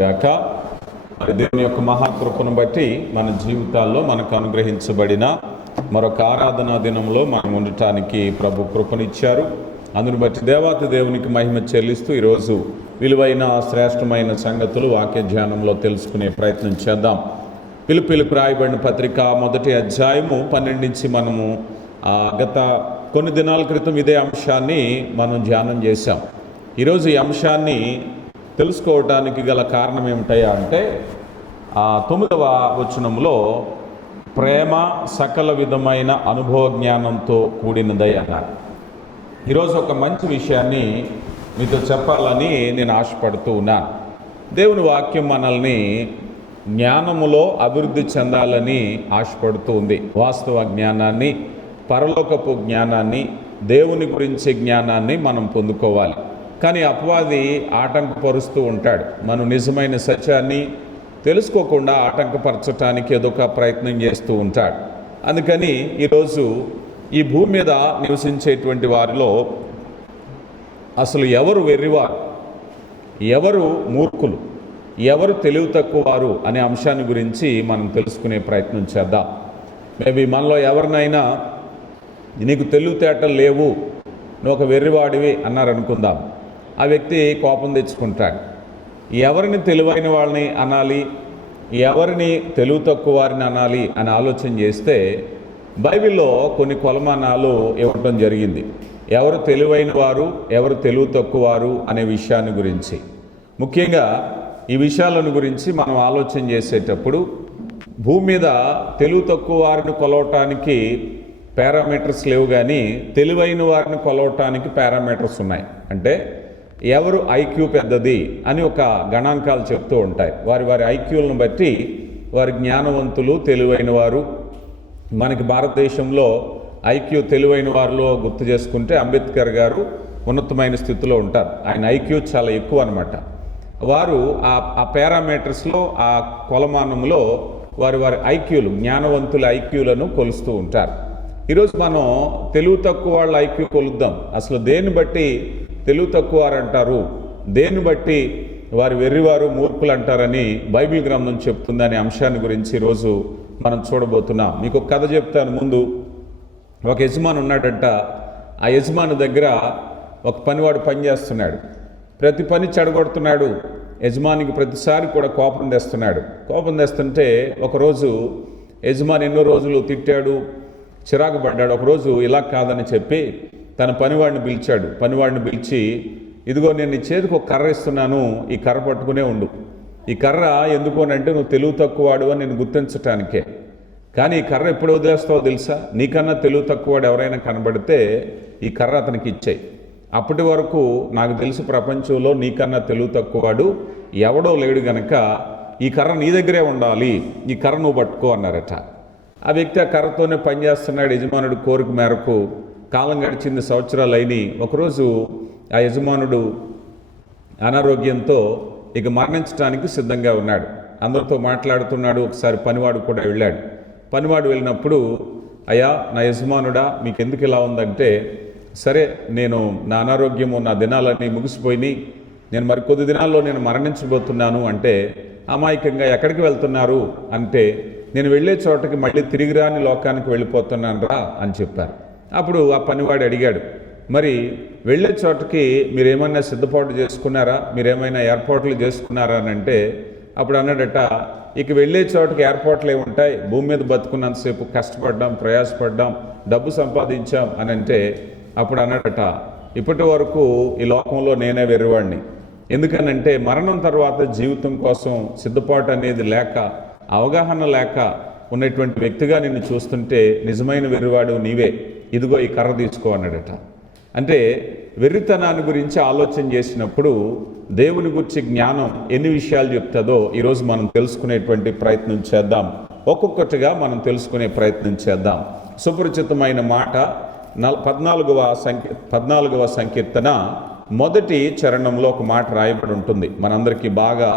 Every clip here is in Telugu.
గాక. మరి దేవుని యొక్క మహాకృపను బట్టి మన జీవితాల్లో మనకు అనుగ్రహించబడిన మరొక ఆరాధనా దినంలో మనం ఉండటానికి ప్రభు కృపనిచ్చారు. అందుని బట్టి దేవాతి దేవునికి మహిమ చెల్లిస్తూ ఈరోజు విలువైన శ్రేష్టమైన సంగతులు వాక్య ధ్యానంలో తెలుసుకునే ప్రయత్నం చేద్దాం. పిలుపులకు రాయబడిన పత్రిక 1వ అధ్యాయము 12 నుంచి మనము గత కొన్ని దినాల క్రితం ఇదే అంశాన్ని మనం ధ్యానం చేశాం. ఈరోజు ఈ అంశాన్ని తెలుసుకోవటానికి గల కారణం ఏమిటయ్యా అంటే 9వ వచనంలో ప్రేమ సకల విధమైన అనుభవ జ్ఞానంతో కూడినదై అన్నారు. ఈరోజు ఒక మంచి విషయాన్ని మీతో చెప్పాలని నేను ఆశపడుతూ ఉన్నాను. దేవుని వాక్యం మనల్ని జ్ఞానములో అభివృద్ధి చెందాలని ఆశపడుతూ ఉంది. వాస్తవ జ్ఞానాన్ని, పరలోకపు జ్ఞానాన్ని, దేవుని గురించి జ్ఞానాన్ని మనం పొందుకోవాలి. కానీ అపవాది ఆటంకపరుస్తూ ఉంటాడు. మనం నిజమైన సత్యాన్ని తెలుసుకోకుండా ఆటంకపరచటానికి ఏదో ఒక ప్రయత్నం చేస్తూ ఉంటాడు. అందుకని ఈరోజు ఈ భూమి మీద నివసించేటువంటి వారిలో అసలు ఎవరు వెర్రివారు, ఎవరు మూర్ఖులు, ఎవరు తెలివి తక్కువ వారు అనే అంశాన్ని గురించి మనం తెలుసుకునే ప్రయత్నం చేద్దాం. మేబీ మనలో ఎవరినైనా నీకు తెలివితేటలు లేవు, నువ్వు ఒక వెర్రివాడివి అన్నారనుకుందాం. ఆ వ్యక్తి కోపం తెచ్చుకుంటాడు. ఎవరిని తెలివైన వాళ్ళని అనాలి, ఎవరిని తెలివి తక్కువ వారిని అనాలి అని ఆలోచన చేస్తే బైబిల్లో కొన్ని కొలమానాలు ఇవ్వటం జరిగింది. ఎవరు తెలివైన వారు, ఎవరు తెలివి తక్కువ వారు అనే విషయాన్ని గురించి. ముఖ్యంగా ఈ విషయాలను గురించి మనం ఆలోచన చేసేటప్పుడు భూమి మీద తెలివి తక్కువ వారిని కొలవటానికి పారామీటర్స్ లేవు, కానీ తెలివైన వారిని కొలవటానికి పారామీటర్స్ ఉన్నాయి. అంటే ఎవరు ఐక్యూ పెద్దది అని ఒక గణాంకాలు చెప్తూ ఉంటాయి. వారి వారి ఐక్యూలను బట్టి వారి జ్ఞానవంతులు, తెలివైన వారు. మనకి భారతదేశంలో ఐక్యూ తెలివైన వారిలో గుర్తు చేసుకుంటే అంబేద్కర్ గారు ఉన్నతమైన స్థితిలో ఉంటారు. ఆయన ఐక్యూ చాలా ఎక్కువ అనమాట. వారు ఆ పారామీటర్స్లో, ఆ కొలమానంలో వారి వారి ఐక్యూలు, జ్ఞానవంతుల ఐక్యూలను కొలుస్తూ ఉంటారు. ఈరోజు మనం తెలివి తక్కువ వాళ్ళ ఐక్యూ కొలుద్దాం. అసలు దేన్ని బట్టి తెలివి తక్కువ వారు అంటారు, దేన్ని బట్టి వారు వెర్రివారు, మూర్ఖులు అంటారని బైబిల్ గ్రంథం చెప్తుందనే అంశాన్ని గురించి ఈరోజు మనం చూడబోతున్నాం. మీకు ఒక కథ చెప్తాను. ముందు ఒక యజమాని ఉన్నాడంట. ఆ యజమాని దగ్గర ఒక పనివాడు పనిచేస్తున్నాడు. ప్రతి పని చెడగొడుతున్నాడు. యజమానికి ప్రతిసారి కూడా కోపం తెస్తున్నాడు. కోపం తెస్తుంటే ఒకరోజు యజమాని ఎన్నో రోజులు తిట్టాడు, చిరాకు పడ్డాడు. ఒకరోజు ఇలా కాదని చెప్పి తన పనివాడిని పిలిచాడు. పనివాడిని పిలిచి, ఇదిగో నేను నీ చేతికి ఒక కర్ర ఇస్తున్నాను, ఈ కర్ర పట్టుకునే ఉండు. ఈ కర్ర ఎందుకు అని అంటే నువ్వు తెలివి తక్కువవాడు అని నేను గుర్తించటానికే. కానీ ఈ కర్ర ఎప్పుడు వదిలేస్తావో తెలుసా? నీకన్నా తెలివి తక్కువవాడు ఎవరైనా కనబడితే ఈ కర్ర అతనికి ఇచ్చేయి. అప్పటి వరకు నాకు తెలిసి ప్రపంచంలో నీకన్నా తెలివి తక్కువవాడు ఎవడో లేడు గనక ఈ కర్ర నీ దగ్గరే ఉండాలి, ఈ కర్ర నువ్వు పట్టుకో అన్నారట. ఆ వ్యక్తి ఆ కర్రతోనే పనిచేస్తున్నాడు. యజమానుడు కోరిక మేరకు కాలం గడిచింది, సంవత్సరాలు అయినాయి. ఒకరోజు ఆ యజమానుడు అనారోగ్యంతో ఇక మరణించడానికి సిద్ధంగా ఉన్నాడు. అందరితో మాట్లాడుతున్నాడు. ఒకసారి పనివాడు కూడా వెళ్ళాడు. పనివాడు వెళ్ళినప్పుడు, అయ్యా నా యజమానుడా మీకు ఎందుకు ఇలా ఉందంటే, సరే నేను నా అనారోగ్యము, నా దినాలన్నీ ముగిసిపోయినాయి, నేను మరికొద్ది దినాల్లో నేను మరణించబోతున్నాను అంటే, అమాయకంగా ఎక్కడికి వెళ్తున్నారు అంటే, నేను వెళ్ళే చోటకి మళ్ళీ తిరిగి రాని లోకానికి వెళ్ళిపోతున్నాను రా అని చెప్పారు. అప్పుడు ఆ పనివాడు అడిగాడు, మరి వెళ్ళే చోటకి మీరేమైనా సిద్ధపాటు చేసుకున్నారా, మీరేమైనా ఏర్పాట్లు చేసుకున్నారా అని అంటే, అప్పుడు అన్నాడట, ఇక వెళ్ళే చోటకి ఏర్పాట్లు ఏముంటాయి, భూమి మీద బతుకున్నంతసేపు కష్టపడ్డాం, ప్రయాసపడ్డాం, డబ్బు సంపాదించాం అని అంటే, అప్పుడు అన్నాడట, ఇప్పటి వరకు ఈ లోకంలో నేనే వెర్రివాడిని. ఎందుకనంటే మరణం తర్వాత జీవితం కోసం సిద్ధపాటు అనేది లేక, అవగాహన లేక ఉన్నటువంటి వ్యక్తిగా నిన్ను చూస్తుంటే నిజమైన వెర్రివాడు నీవే, ఇదిగో ఈ కర్ర తీసుకో అన్నాడట. అంటే వెర్రితనాన్ని గురించి ఆలోచన చేసినప్పుడు దేవుని గురించి జ్ఞానం ఎన్ని విషయాలు చెప్తుందో ఈరోజు మనం తెలుసుకునేటువంటి ప్రయత్నం చేద్దాం. ఒక్కొక్కటిగా మనం తెలుసుకునే ప్రయత్నం చేద్దాం. సుపరిచితమైన మాట 14వ సంకీర్తన 1వ చరణంలో ఒక మాట రాయబడి ఉంటుంది. మనందరికీ బాగా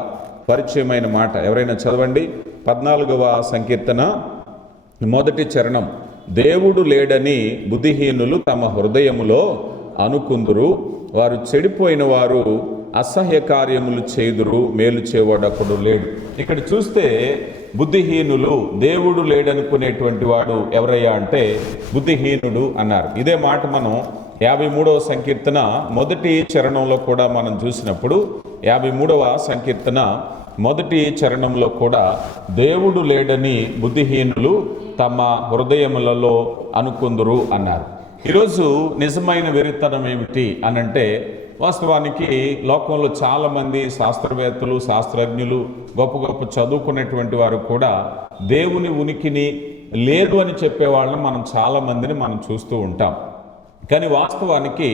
పరిచయమైన మాట. ఎవరైనా చదవండి. 14వ సంకీర్తన 1వ చరణం. దేవుడు లేడని బుద్ధిహీనులు తమ హృదయములో అనుకుందురు, వారు చెడిపోయిన వారు అసహ్య కార్యములు చేదురు, మేలు చేయవాడొకడు లేడు. ఇక్కడ చూస్తే బుద్ధిహీనులు, దేవుడు లేడనుకునేటువంటి వాడు ఎవరయ్యా అంటే బుద్ధిహీనుడు అన్నారు. ఇదే మాట మనం 53వ సంకీర్తన మొదటి చరణంలో కూడా మనం చూసినప్పుడు 53వ సంకీర్తన మొదటి చరణంలో కూడా దేవుడు లేడని బుద్ధిహీనులు తమ హృదయములలో అనుకుందురు అన్నారు. ఈరోజు నిజమైన వెరితనం ఏమిటి అనంటే, వాస్తవానికి లోకంలో చాలామంది శాస్త్రవేత్తలు, శాస్త్రజ్ఞులు, గొప్ప గొప్ప చదువుకునేటువంటి వారు కూడా దేవుని ఉనికిని లేదు అని చెప్పేవాళ్ళని మనం చాలామందిని మనం చూస్తూ ఉంటాం. కానీ వాస్తవానికి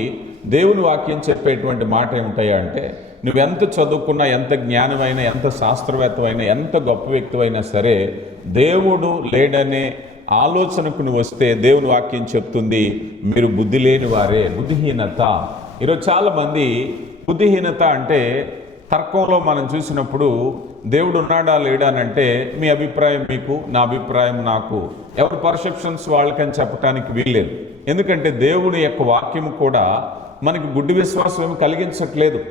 దేవుని వాక్యం చెప్పేటువంటి మాట ఏమిటయ్యా అంటే, నువ్వెంత చదువుకున్నా, ఎంత జ్ఞానమైనా, ఎంత శాస్త్రవేత్తమైనా, ఎంత గొప్ప వ్యక్తివైనా సరే దేవుడు లేడనే ఆలోచనకు నువ్వు వస్తే దేవుని వాక్యం చెప్తుంది మీరు బుద్ధి లేని వారే. బుద్ధిహీనత. ఈరోజు చాలామంది బుద్ధిహీనత అంటే తర్కంలో మనం చూసినప్పుడు దేవుడు ఉన్నాడా లేడా అని అంటే మీ అభిప్రాయం మీకు, నా అభిప్రాయం నాకు, ఎవరి పర్సెప్షన్స్ వాళ్ళకని చెప్పడానికి వీల్లేదు. ఎందుకంటే దేవుని యొక్క వాక్యం కూడా మనకి గుడ్డి విశ్వాసం ఏమి కలిగించట్లేదు.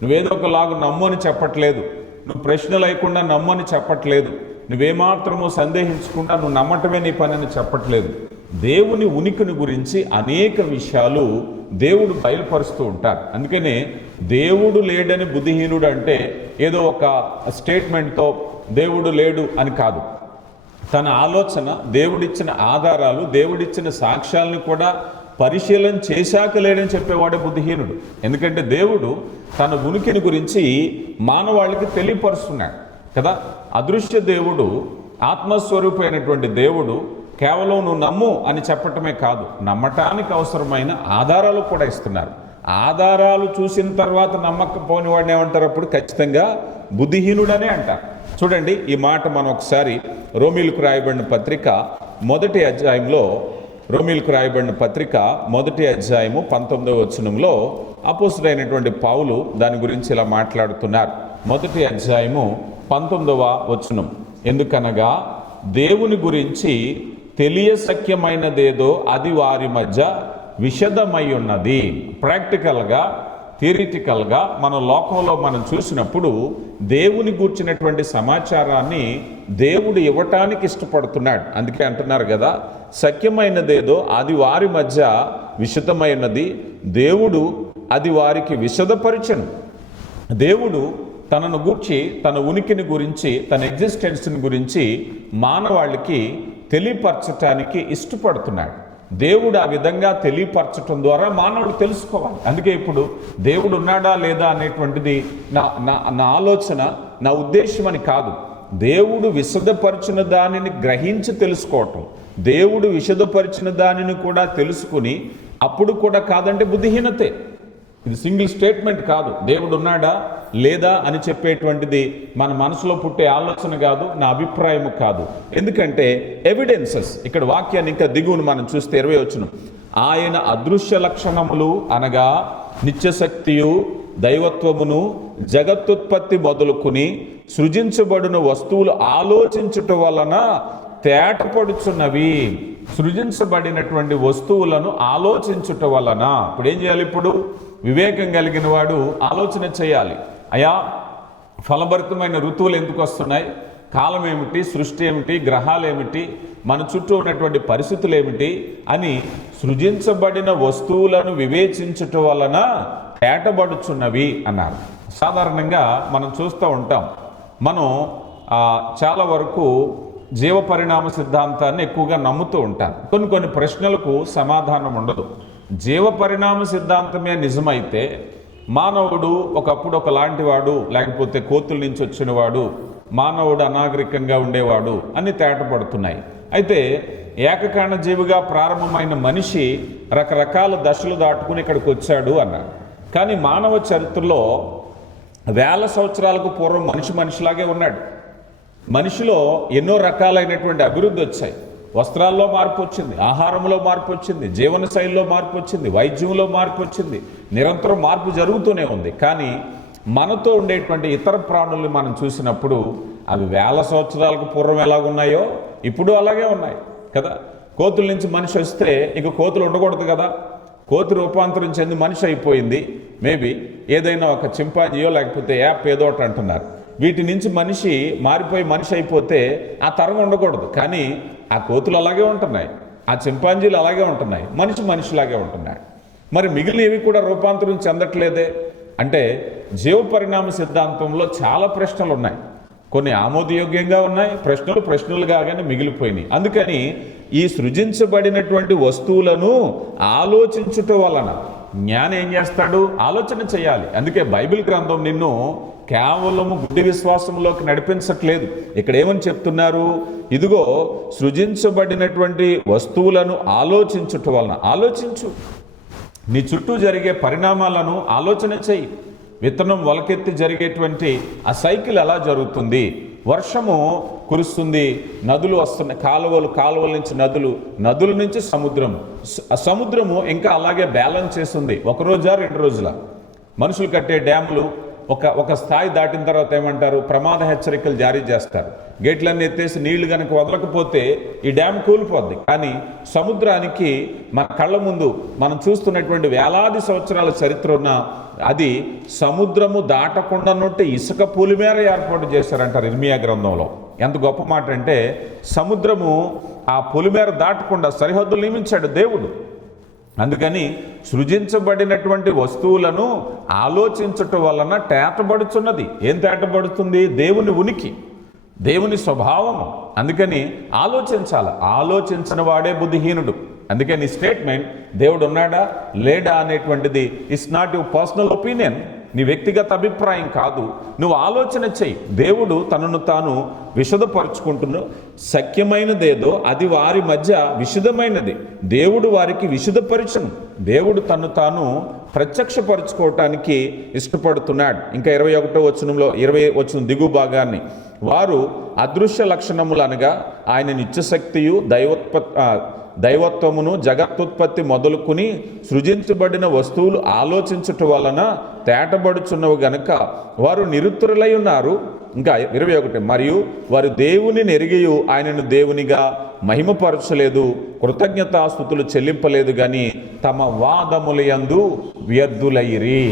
నువ్వేదో ఒకలాగా నమ్ము అని చెప్పట్లేదు, నువ్వు ప్రశ్న లేకుండా నమ్ము అని చెప్పట్లేదు, నువ్వేమాత్రమో సందేహించకుండా నువ్వు నమ్మటమే నీ పని అని చెప్పట్లేదు. దేవుని ఉనికిని గురించి అనేక విషయాలు దేవుడు బయలుపరుస్తూ ఉంటారు. అందుకనే దేవుడు లేడని బుద్ధిహీనుడు అంటే ఏదో ఒక స్టేట్మెంట్తో దేవుడు లేడు అని కాదు. తన ఆలోచన, దేవుడిచ్చిన ఆధారాలు, దేవుడిచ్చిన సాక్ష్యాలను కూడా పరిశీలన చేశాక లేడని చెప్పేవాడే బుద్ధిహీనుడు. ఎందుకంటే దేవుడు తన ఉనికిని గురించి మానవాళికి తెలియపరుస్తున్నాడు కదా. అదృశ్య దేవుడు, ఆత్మస్వరూపమైనటువంటి దేవుడు కేవలం నువ్వు నమ్ము అని చెప్పటమే కాదు, నమ్మటానికి అవసరమైన ఆధారాలు కూడా ఇస్తున్నారు. ఆధారాలు చూసిన తర్వాత నమ్మకపోని వాడిని ఏమంటారు? అప్పుడు ఖచ్చితంగా బుద్ధిహీనుడనే అంటారు. చూడండి, ఈ మాట మనం ఒకసారి రోమీలకు రాయబడిన పత్రిక మొదటి అధ్యాయంలో, రోమీలకు రాయబడిన పత్రిక మొదటి అధ్యాయము 19వ వచనంలో అపోస్తలుడైనటువంటి పౌలు దాని గురించి ఇలా మాట్లాడుతున్నారు. మొదటి అధ్యాయము 19వ వచనం, ఎందుకనగా దేవుని గురించి తెలియశక్యమైనదేదో అది వారి మధ్య విషదమై ఉన్నది. ప్రాక్టికల్గా, థియరిటికల్గా మన లోకంలో మనం చూసినప్పుడు దేవుని గూర్చినటువంటి సమాచారాన్ని దేవుడు ఇవ్వటానికి ఇష్టపడుతున్నాడు. అందుకే అంటున్నారు కదా, సత్యమైనదేదో అది వారి మధ్య విషదమైనది, దేవుడు అది వారికి విశదపరచను. దేవుడు తనను గూర్చి, తన ఉనికిని గురించి, తన ఎగ్జిస్టెన్స్ని గురించి మానవాళికి తెలియపరచటానికి ఇష్టపడుతున్నాడు. దేవుడు ఆ విధంగా తెలియపరచటం ద్వారా మానవుడు తెలుసుకోవాలి. అందుకే ఇప్పుడు దేవుడు ఉన్నాడా లేదా అనేటువంటిది నా ఆలోచన, నా ఉద్దేశం అని కాదు. దేవుడు విశదపరిచిన దానిని గ్రహించి తెలుసుకోవటం, దేవుడు విశదపరిచిన దానిని కూడా తెలుసుకుని అప్పుడు కూడా కాదంటే బుద్ధిహీనతే. ఇది సింగిల్ స్టేట్మెంట్ కాదు. దేవుడు ఉన్నాడా లేదా అని చెప్పేటువంటిది మన మనసులో పుట్టే ఆలోచన కాదు, నా అభిప్రాయము కాదు. ఎందుకంటే ఎవిడెన్సెస్, ఇక్కడ వాక్యాన్ని ఇంకా దిగువను మనం చూస్తే 20వ వచనం, ఆయన అదృశ్య లక్షణములు అనగా నిత్యశక్తియు దైవత్వమును జగత్తుత్పత్తి మొదలుకుని సృజించబడిన వస్తువులు ఆలోచించుట వలన తేటపడుచున్నవి. సృజించబడినటువంటి వస్తువులను ఆలోచించుట వలన. ఇప్పుడు ఏం చేయాలి? ఇప్పుడు వివేకం కలిగిన వాడు ఆలోచన చేయాలి. అయా, ఫలభరితమైన ఋతువులు ఎందుకు వస్తున్నాయి, కాలం ఏమిటి, సృష్టి ఏమిటి, గ్రహాలు ఏమిటి, మన చుట్టూ ఉన్నటువంటి పరిస్థితులు ఏమిటి అని సృజించబడిన వస్తువులను వివేచించుట వలన తేటబడుచున్నవి అన్నారు. సాధారణంగా మనం చూస్తూ ఉంటాం, మనం చాలా వరకు జీవ పరిణామ సిద్ధాంతాన్ని ఎక్కువగా నమ్ముతూ ఉంటారు. కొన్ని ప్రశ్నలకు సమాధానం ఉండదు. జీవ పరిణామ సిద్ధాంతమే నిజమైతే మానవుడు ఒకప్పుడు ఒకలాంటి వాడు, లేకపోతే కోతుల నుంచి వచ్చిన వాడు, మానవుడు అనాగరికంగా ఉండేవాడు అని తేటపడుతున్నాయి. అయితే ఏకకాణ జీవిగా ప్రారంభమైన మనిషి రకరకాల దశలు దాటుకుని ఇక్కడికి వచ్చాడు అన్నాడు. కానీ మానవ చరిత్రలో 1000 సంవత్సరాలకు పూర్వం మనిషిలాగే ఉన్నాడు. మనిషిలో ఎన్నో రకాలైనటువంటి అభివృద్ధి వచ్చాయి. వస్త్రాల్లో మార్పు వచ్చింది, ఆహారంలో మార్పు వచ్చింది, జీవన శైలిలో మార్పు వచ్చింది, వైద్యంలో మార్పు వచ్చింది, నిరంతరం మార్పు జరుగుతూనే ఉంది. కానీ మనతో ఉండేటువంటి ఇతర ప్రాణుల్ని మనం చూసినప్పుడు అవి 1000 సంవత్సరాలకు పూర్వం ఎలాగున్నాయో ఇప్పుడు అలాగే ఉన్నాయి కదా. కోతుల నుంచి మనిషి వస్తే ఇక కోతులు ఉండకూడదు కదా, కోతి రూపాంతరం చెంది మనిషి అయిపోయింది. మేబీ ఏదైనా ఒక చింపాంజీయో లేకపోతే యాప్ ఏదో ఒకటి అంటున్నారు. వీటి నుంచి మనిషి మారిపోయి మనిషి అయిపోతే ఆ తరం ఉండకూడదు. కానీ ఆ కోతులు అలాగే ఉంటున్నాయి, ఆ చింపాంజీలు అలాగే ఉంటున్నాయి, మనిషిలాగే ఉంటున్నాడు. మరి మిగిలినవి కూడా రూపాంతరం చెందట్లేదే అంటే జీవ పరిణామ సిద్ధాంతంలో చాలా ప్రశ్నలు ఉన్నాయి. కొన్ని ఆమోదయోగ్యంగా ఉన్నాయి, ప్రశ్నలుగానే మిగిలిపోయినాయి. అందుకని ఈ సృజించబడినటువంటి వస్తువులను ఆలోచించుట వలన జ్ఞానం ఏం చేస్తాడు? ఆలోచన చేయాలి. అందుకే బైబిల్ గ్రంథం నిన్ను కేవలము గుడ్డి విశ్వాసంలోకి నడిపించట్లేదు. ఇక్కడ ఏమని చెప్తున్నారు? ఇదిగో సృజించబడినటువంటి వస్తువులను ఆలోచించుట వలన, ఆలోచించు, నీ చుట్టూ జరిగే పరిణామాలను ఆలోచన చేయి. విత్తనం మొలకెత్తి జరిగేటువంటి ఆ సైకిల్ ఎలా జరుగుతుంది? వర్షము కురుస్తుంది, నదులు వస్తున్నాయి, కాలువల నుంచి నదుల నుంచి సముద్రము ఇంకా అలాగే బ్యాలెన్స్ చేస్తుంది. ఒక రోజా 2 రోజుల మనుషులు కట్టే డ్యాములు ఒక స్థాయి దాటిన తర్వాత ఏమంటారు? ప్రమాద హెచ్చరికలు జారీ చేస్తారు. గేట్లన్నీ ఎత్తేసి నీళ్లు కనుక వదలకపోతే ఈ డ్యామ్ కూలిపోద్ది. కానీ సముద్రానికి మన కళ్ళ ముందు మనం చూస్తున్నటువంటి వేలాది సంవత్సరాల చరిత్ర ఉన్న అది సముద్రము దాటకుండా నుండి ఇసుక పులిమేర ఏర్పాటు చేశారంటారు ఇర్మియా గ్రంథంలో. ఎంత గొప్ప మాట అంటే సముద్రము ఆ పులిమేర దాటకుండా సరిహద్దులు నియమించాడు దేవుడు. అందుకని సృజించబడినటువంటి వస్తువులను ఆలోచించటం వలన తేటబడుచున్నది. ఏం తేటబడుతుంది? దేవుని ఉనికి, దేవుని స్వభావము. అందుకని ఆలోచించాలి. ఆలోచించిన వాడే బుద్ధిహీనుడు. అందుకని స్టేట్మెంట్ దేవుడు ఉన్నాడా లేడా అనేటువంటిది it's not your personal opinion, నీ వ్యక్తిగత అభిప్రాయం కాదు. నువ్వు ఆలోచన చెయ్యి. దేవుడు తనను తాను విశదపరుచుకుంటున్న సఖ్యమైనదేదో అది వారి మధ్య విశుద్ధమైనది. దేవుడు వారికి విశుద్ధపరిచను. దేవుడు తను తాను ప్రత్యక్షపరుచుకోవటానికి ఇష్టపడుతున్నాడు. ఇంకా 21వ వచనంలో 20 వచనం దిగు భాగాన్ని, వారు అదృశ్య లక్షణములు అనగా ఆయన నిత్యశక్తియు దైవత్వమును జగత్తుత్పత్తి మొదలుకుని సృజించబడిన వస్తువులు ఆలోచించుట వలన తేటబడుచున్నవి గనుక వారు నిరుత్తరులై ఉన్నారు. ఇంకా 21, మరియు వారు దేవుని నెరిగియు ఆయనను దేవునిగా మహిమపరచలేదు, కృతజ్ఞతాస్తుతులు చెల్లింపలేదు గాని తమ వాదములయందు వ్యర్థులైరి.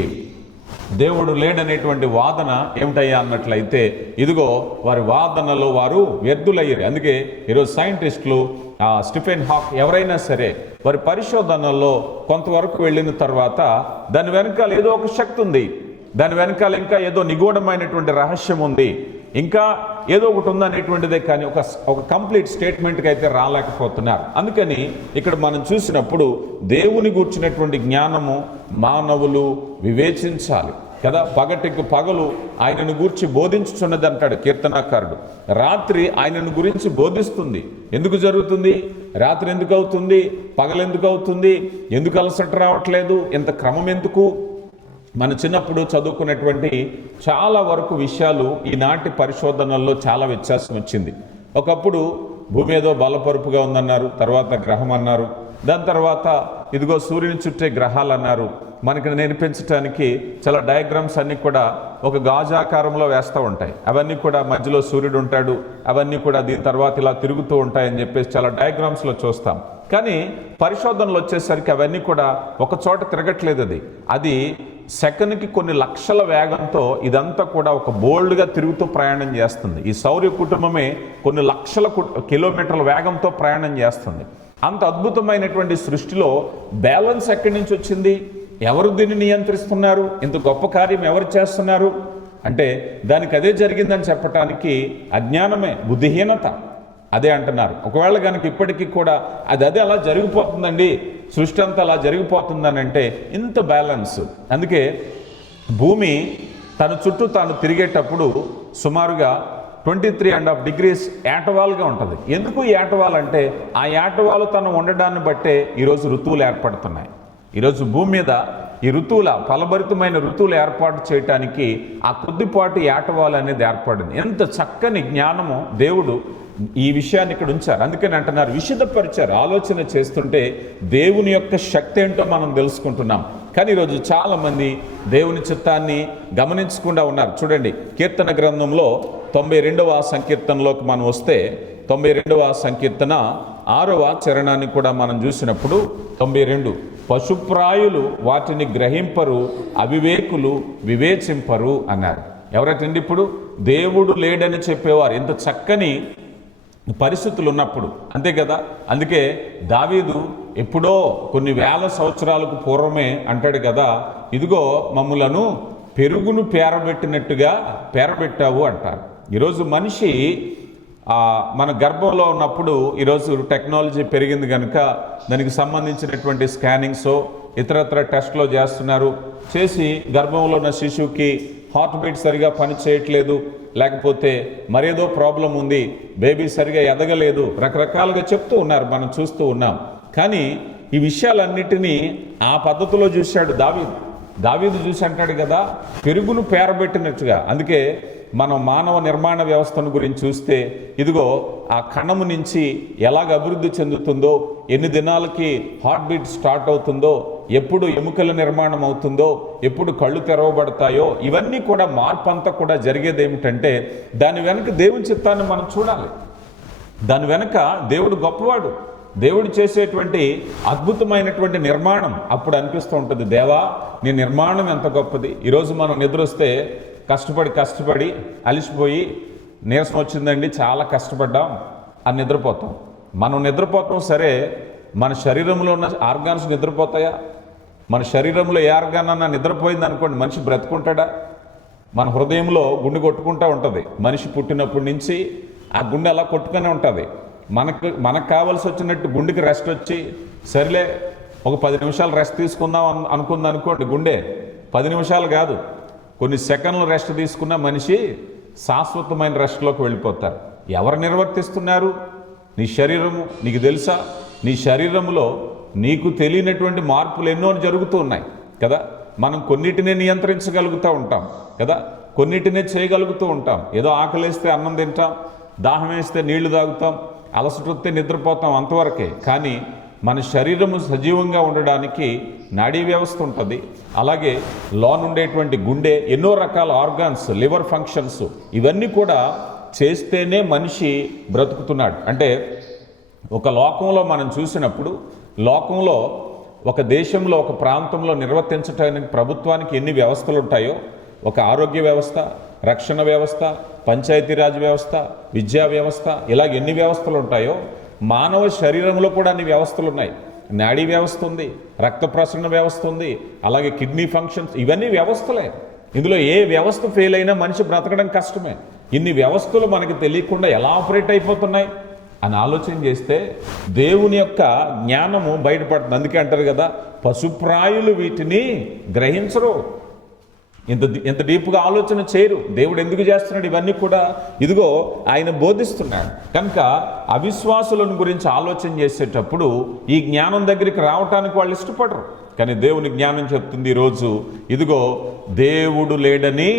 దేవుడు లేడనేటువంటి వాదన ఏమిటయ్యా అన్నట్లయితే ఇదిగో వారి వాదనలో వారు వ్యర్థులయ్యారు. అందుకే ఈరోజు సైంటిస్టులు స్టీఫెన్ హాక్ ఎవరైనా సరే వారి పరిశోధనల్లో కొంతవరకు వెళ్ళిన తర్వాత దాని వెనకాల ఏదో ఒక శక్తి ఉంది, దాని వెనకాల ఇంకా ఏదో నిగూఢమైనటువంటి రహస్యం ఉంది, ఇంకా ఏదో ఒకటి ఉందనేటువంటిదే కానీ ఒక కంప్లీట్ స్టేట్మెంట్కి అయితే రాలేకపోతున్నారు. అందుకని ఇక్కడ మనం చూసినప్పుడు దేవుని గూర్చినటువంటి జ్ఞానము మానవులు వివేచించాలి కదా. పగటికి పగలు ఆయనను గూర్చి బోధించుచున్నది అంటాడు కీర్తనాకారుడు. రాత్రి ఆయనను గురించి బోధిస్తుంది. ఎందుకు జరుగుతుంది? రాత్రి ఎందుకు అవుతుంది? పగలు ఎందుకు అవుతుంది? ఎందుకు అలసట రావట్లేదు? ఇంత క్రమం ఎందుకు? మన చిన్నప్పుడు చదువుకున్నటువంటి చాలా వరకు విషయాలు ఈనాటి పరిశోధనల్లో చాలా వ్యత్యాసం వచ్చింది. ఒకప్పుడు భూమి ఏదో బలపరుపుగా ఉందన్నారు, తర్వాత గ్రహం అన్నారు, దాని తర్వాత ఇదిగో సూర్యుని చుట్టే గ్రహాలు అన్నారు. మనకి నేర్పించడానికి చాలా డయాగ్రామ్స్ అన్నీ కూడా ఒక గాజాకారంలో వేస్తూ ఉంటాయి. అవన్నీ కూడా మధ్యలో సూర్యుడు ఉంటాడు, అవన్నీ కూడా దీని తర్వాత ఇలా తిరుగుతూ ఉంటాయని చెప్పేసి చాలా డయాగ్రామ్స్లో చూస్తాం. కానీ పరిశోధనలు వచ్చేసరికి అవన్నీ కూడా ఒక చోట తిరగట్లేదు. అది సెకండ్కి కొన్ని లక్షల వేగంతో ఇదంతా కూడా ఒక బోల్డ్గా తిరుగుతూ ప్రయాణం చేస్తుంది. ఈ సౌర్య కుటుంబమే కొన్ని లక్షల కిలోమీటర్ల వేగంతో ప్రయాణం చేస్తుంది. అంత అద్భుతమైనటువంటి సృష్టిలో బ్యాలెన్స్ ఎక్కడి నుంచి వచ్చింది? ఎవరు దీన్ని నియంత్రిస్తున్నారు? ఇంత గొప్ప కార్యం ఎవరు చేస్తున్నారు అంటే దానికి అదే జరిగిందని చెప్పటానికి అజ్ఞానమే, బుద్ధిహీనత. అదే అంటున్నారు. ఒకవేళ కనుక ఇప్పటికీ కూడా అదే అలా జరిగిపోతుందండి, సృష్టి అంతా అలా జరిగిపోతుందని అంటే ఇంత బ్యాలెన్స్. అందుకే భూమి తన చుట్టూ తాను తిరిగేటప్పుడు సుమారుగా 23.5 degrees ఏటవాలుగా ఉంటుంది. ఎందుకు ఏటవాలు అంటే ఆ ఏటవాలు తను ఉండడాన్ని బట్టే ఈరోజు ఋతువులు ఏర్పడుతున్నాయి. ఈరోజు భూమి మీద ఈ ఫలభరితమైన ఋతువులు ఏర్పాటు చేయటానికి ఆ కొద్దిపాటి ఏటవాలు అనేది ఏర్పడింది. ఎంత చక్కని జ్ఞానము దేవుడు ఈ విషయాన్ని ఇక్కడ ఉంచారు. అందుకని అంటున్నారు విశుద్ధపరిచారు. ఆలోచన చేస్తుంటే దేవుని యొక్క శక్తి ఏంటో మనం తెలుసుకుంటున్నాం. కానీ ఈరోజు చాలామంది దేవుని చిత్తాన్ని గమనించకుండా ఉన్నారు. చూడండి, కీర్తన గ్రంథంలో 92వ సంకీర్తనలోకి మనం వస్తే 92వ సంకీర్తన 6వ చరణాన్ని కూడా మనం చూసినప్పుడు 92 పశుప్రాయులు వాటిని గ్రహింపరు, అవివేకులు వివేచింపరు అన్నారు. ఎవరటండి? ఇప్పుడు దేవుడు లేడని చెప్పేవారు ఇంత చక్కని పరిస్థితులు ఉన్నప్పుడు, అంతే కదా. అందుకే దావీదు ఎప్పుడో కొన్ని వేల సంవత్సరాలకు పూర్వమే అంటాడు కదా, ఇదిగో మమ్ములను పెరుగును పేరబెట్టినట్టుగా పేరబెట్టావు అంటారు. ఈరోజు మనిషి మన గర్భంలో ఉన్నప్పుడు, ఈరోజు టెక్నాలజీ పెరిగింది కనుక దానికి సంబంధించినటువంటి స్కానింగ్స్ ఇతరత్ర టెస్ట్లో చేస్తున్నారు. చేసి గర్భంలో ఉన్న శిశువుకి హార్ట్ బీట్ సరిగా పని చేయట్లేదు, లేకపోతే మరేదో ప్రాబ్లం ఉంది, బేబీ సరిగా ఎదగలేదు, రకరకాలుగా చెప్తూ ఉన్నారు, మనం చూస్తూ ఉన్నాం. కానీ ఈ విషయాలన్నిటినీ ఆ పద్ధతిలో చూశాడు దావీదు చూసి అంటాడు కదా, పెరుగును పేరబెట్టినట్టుగా. అందుకే మనం మానవ నిర్మాణ వ్యవస్థను గురించి చూస్తే, ఇదిగో ఆ కణము నుంచి ఎలాగ అభివృద్ధి చెందుతుందో, ఎన్ని దినాలకి హార్ట్ బీట్ స్టార్ట్ అవుతుందో, ఎప్పుడు ఎముకల నిర్మాణం అవుతుందో, ఎప్పుడు కళ్ళు తెరవబడతాయో, ఇవన్నీ కూడా మార్పు అంతా కూడా జరిగేది ఏమిటంటే, దాని వెనక దేవుని చిత్తాన్ని మనం చూడాలి. దాని వెనక దేవుడు గొప్పవాడు, దేవుడు చేసేటువంటి అద్భుతమైనటువంటి నిర్మాణం అప్పుడు అనిపిస్తూ ఉంటుంది, దేవా నీ నిర్మాణం ఎంత గొప్పది. ఈరోజు మనం నిద్రొస్తే కష్టపడి అలిసిపోయి, నీరసం వచ్చిందండి చాలా కష్టపడ్డాం అని నిద్రపోతాం. మనం నిద్రపోతాం సరే, మన శరీరంలో ఉన్న ఆర్గాన్స్ నిద్రపోతాయా? మన శరీరంలో ఏ ఆర్గాన్ అన్నా నిద్రపోయింది అనుకోండి, మనిషి బ్రతుకుంటాడా? మన హృదయంలో గుండె కొట్టుకుంటూ ఉంటుంది. మనిషి పుట్టినప్పటి నుంచి ఆ గుండె అలా కొట్టుకునే ఉంటుంది. మనకు కావాల్సి వచ్చినట్టు గుండెకి రెస్ట్ వచ్చి, సరిలే ఒక 10 నిమిషాలు రెస్ట్ తీసుకుందాం అనుకుంది అనుకోండి, గుండె 10 నిమిషాలు కాదు, కొన్ని సెకండ్లు రెస్ట్ తీసుకున్న మనిషి శాశ్వతమైన రెస్ట్లోకి వెళ్ళిపోతారు. ఎవరు నిర్వర్తిస్తున్నారు? నీ శరీరము. నీకు తెలుసా, నీ శరీరంలో నీకు తెలియనటువంటి మార్పులు ఎన్నో జరుగుతూ ఉన్నాయి కదా. మనం కొన్నిటినే నియంత్రించగలుగుతూ ఉంటాం కదా, కొన్నిటినే చేయగలుగుతూ ఉంటాం. ఏదో ఆకలేస్తే అన్నం తింటాం, దాహం వేస్తే నీళ్లు తాగుతాం, అలసట వస్తే నిద్రపోతాం, అంతవరకే. కానీ మన శరీరము సజీవంగా ఉండడానికి నాడీ వ్యవస్థ ఉంటుంది, అలాగే లోనుండేటువంటి గుండె, ఎన్నో రకాల ఆర్గాన్స్, లివర్ ఫంక్షన్స్, ఇవన్నీ కూడా చేస్తేనే మనిషి బ్రతుకుతున్నాడు. అంటే ఒక లోకంలో మనం చూసినప్పుడు, లోకంలో ఒక దేశంలో ఒక ప్రాంతంలో నిర్వర్తించడానికి ప్రభుత్వానికి ఎన్ని వ్యవస్థలు ఉంటాయో, ఒక ఆరోగ్య వ్యవస్థ, రక్షణ వ్యవస్థ, పంచాయతీరాజ్ వ్యవస్థ, విద్యా వ్యవస్థ, ఇలాగ ఎన్ని వ్యవస్థలు ఉంటాయో, మానవ శరీరంలో కూడా అన్ని వ్యవస్థలు ఉన్నాయి. నాడీ వ్యవస్థ ఉంది, రక్త ప్రసరణ వ్యవస్థ ఉంది, అలాగే కిడ్నీ ఫంక్షన్స్, ఇవన్నీ వ్యవస్థలే. ఇందులో ఏ వ్యవస్థ ఫెయిల్ అయినా మనిషి బ్రతకడం కష్టమే. ఇన్ని వ్యవస్థలు మనకు తెలియకుండా ఎలా ఆపరేట్ అయిపోతున్నాయి అని ఆలోచన చేస్తే దేవుని యొక్క జ్ఞానము బయటపడుతుంది. అందుకే అంటారు కదా, పశుప్రాయులు వీటిని గ్రహించరు, ఇంత డీప్గా ఆలోచన చేయరు. దేవుడు ఎందుకు చేస్తున్నాడు ఇవన్నీ కూడా? ఇదిగో ఆయన బోధిస్తున్నాడు కనుక అవిశ్వాసులను గురించి ఆలోచన చేసేటప్పుడు ఈ జ్ఞానం దగ్గరికి రావటానికి వాళ్ళు ఇష్టపడరు. కానీ దేవుని జ్ఞానం చెప్తుంది ఈరోజు, ఇదిగో దేవుడు లేడని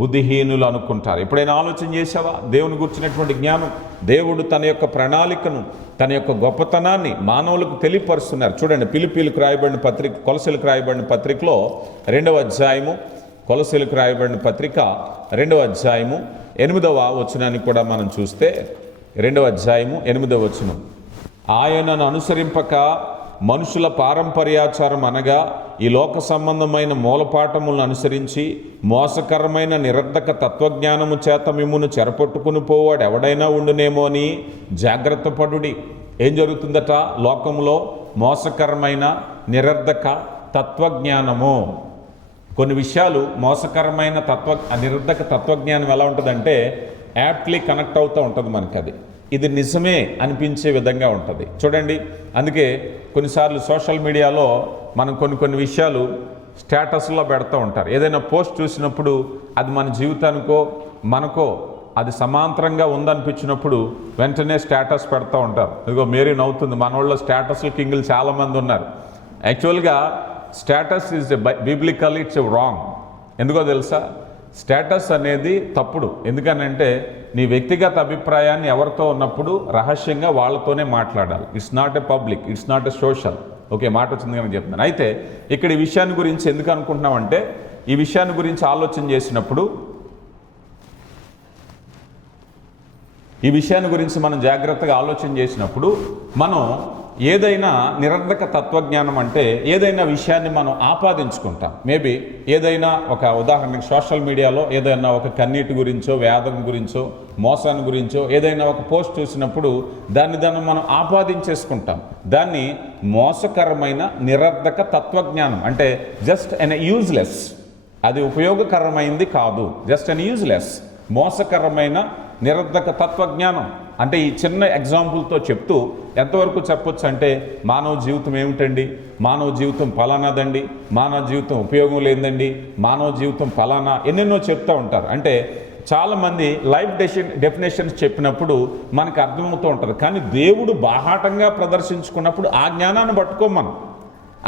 బుద్ధిహీనులు అనుకుంటారు. ఎప్పుడైనా ఆలోచన చేసావా? దేవుని గురించినటువంటి జ్ఞానం, దేవుడు తన యొక్క ప్రణాళికను, తన యొక్క గొప్పతనాన్ని మానవులకు తెలియపరుస్తున్నారు. చూడండి, ఫిలిప్పీలకు రాయబడిన పత్రిక, కొలసీలకు రాయబడిన పత్రికలో 2వ అధ్యాయము, కొలసీలకు రాయబడిన పత్రిక 2వ అధ్యాయము 8వ వచనాన్ని కూడా మనం చూస్తే, 2వ అధ్యాయము 8వ వచనం, ఆయనను అనుసరింపక మనుషుల పారంపర్యాచారం అనగా ఈ లోక సంబంధమైన మూలపాఠములను అనుసరించి మోసకరమైన నిరర్ధక తత్వజ్ఞానము చేత మిమ్మును చెరపట్టుకుని పోవాడు ఎవడైనా ఉండునేమో అని జాగ్రత్త పడుడి. ఏం జరుగుతుందట? లోకంలో మోసకరమైన నిరర్ధక తత్వజ్ఞానము. కొన్ని విషయాలు మోసకరమైన నిరర్ధక తత్వజ్ఞానం ఎలా ఉంటుందంటే యాప్ట్లీ కనెక్ట్ అవుతూ ఉంటుంది మనకి. అది ఇది నిజమే అనిపించే విధంగా ఉంటుంది. చూడండి, అందుకే కొన్నిసార్లు సోషల్ మీడియాలో మనం కొన్ని విషయాలు స్టేటస్లో పెడుతూ ఉంటారు. ఏదైనా పోస్ట్ చూసినప్పుడు అది మన జీవితానికో మనకో అది సమాంతరంగా ఉందనిపించినప్పుడు వెంటనే స్టేటస్ పెడతా ఉంటారు. ఇదిగో మేరీ నవ్వుతుంది, మన వాళ్ళ స్టేటస్లు కింగులు చాలామంది ఉన్నారు. యాక్చువల్గా status is biblical, it's wrong. ఎందుకో తెలుసా? స్టేటస్ అనేది తప్పుడు. ఎందుకనంటే నీ వ్యక్తిగత అభిప్రాయాన్ని ఎవరితో ఉన్నప్పుడు రహస్యంగా వాళ్ళతోనే మాట్లాడాలి. It's not a public, it's not a social. Okay, మాట వచ్చింది కనుక చెప్తున్నాను. అయితే ఇక్కడ ఈ విషయాన్ని గురించి ఎందుకు అనుకుంటున్నామంటే, ఈ విషయాన్ని గురించి ఆలోచన చేసినప్పుడు ఈ విషయాన్ని గురించి మనం జాగ్రత్తగా ఆలోచన చేసినప్పుడు మనం ఏదైనా నిరర్ధక తత్వజ్ఞానం అంటే ఏదైనా విషయాన్ని మనం ఆపాదించుకుంటాం. మేబీ ఏదైనా ఒక ఉదాహరణకి సోషల్ మీడియాలో ఏదైనా ఒక కన్నీటి గురించో, వ్యాధం గురించో, మోసాన్ని గురించో ఏదైనా ఒక పోస్ట్ చూసినప్పుడు దాన్ని మనం ఆపాదించేసుకుంటాం. దాన్ని మోసకరమైన నిరర్ధక తత్వజ్ఞానం అంటే జస్ట్ ఎన్ యూజ్లెస్, అది ఉపయోగకరమైంది కాదు, జస్ట్ ఎన్ యూజ్లెస్, మోసకరమైన నిరర్ధక తత్వజ్ఞానం. అంటే ఈ చిన్న ఎగ్జాంపుల్తో చెప్తూ ఎంతవరకు చెప్పొచ్చు అంటే మానవ జీవితం ఏమిటండి, మానవ జీవితం ఫలానాదండి, మానవ జీవితం ఉపయోగం లేదండి, మానవ జీవితం ఫలానా ఎన్నెన్నో చెప్తూ ఉంటారు. అంటే చాలామంది లైఫ్ డెఫినేషన్స్ చెప్పినప్పుడు మనకు అర్థమవుతూ ఉంటుంది. కానీ దేవుడు బాహాటంగా ప్రదర్శించుకున్నప్పుడు ఆ జ్ఞానాన్ని పట్టుకోమనం.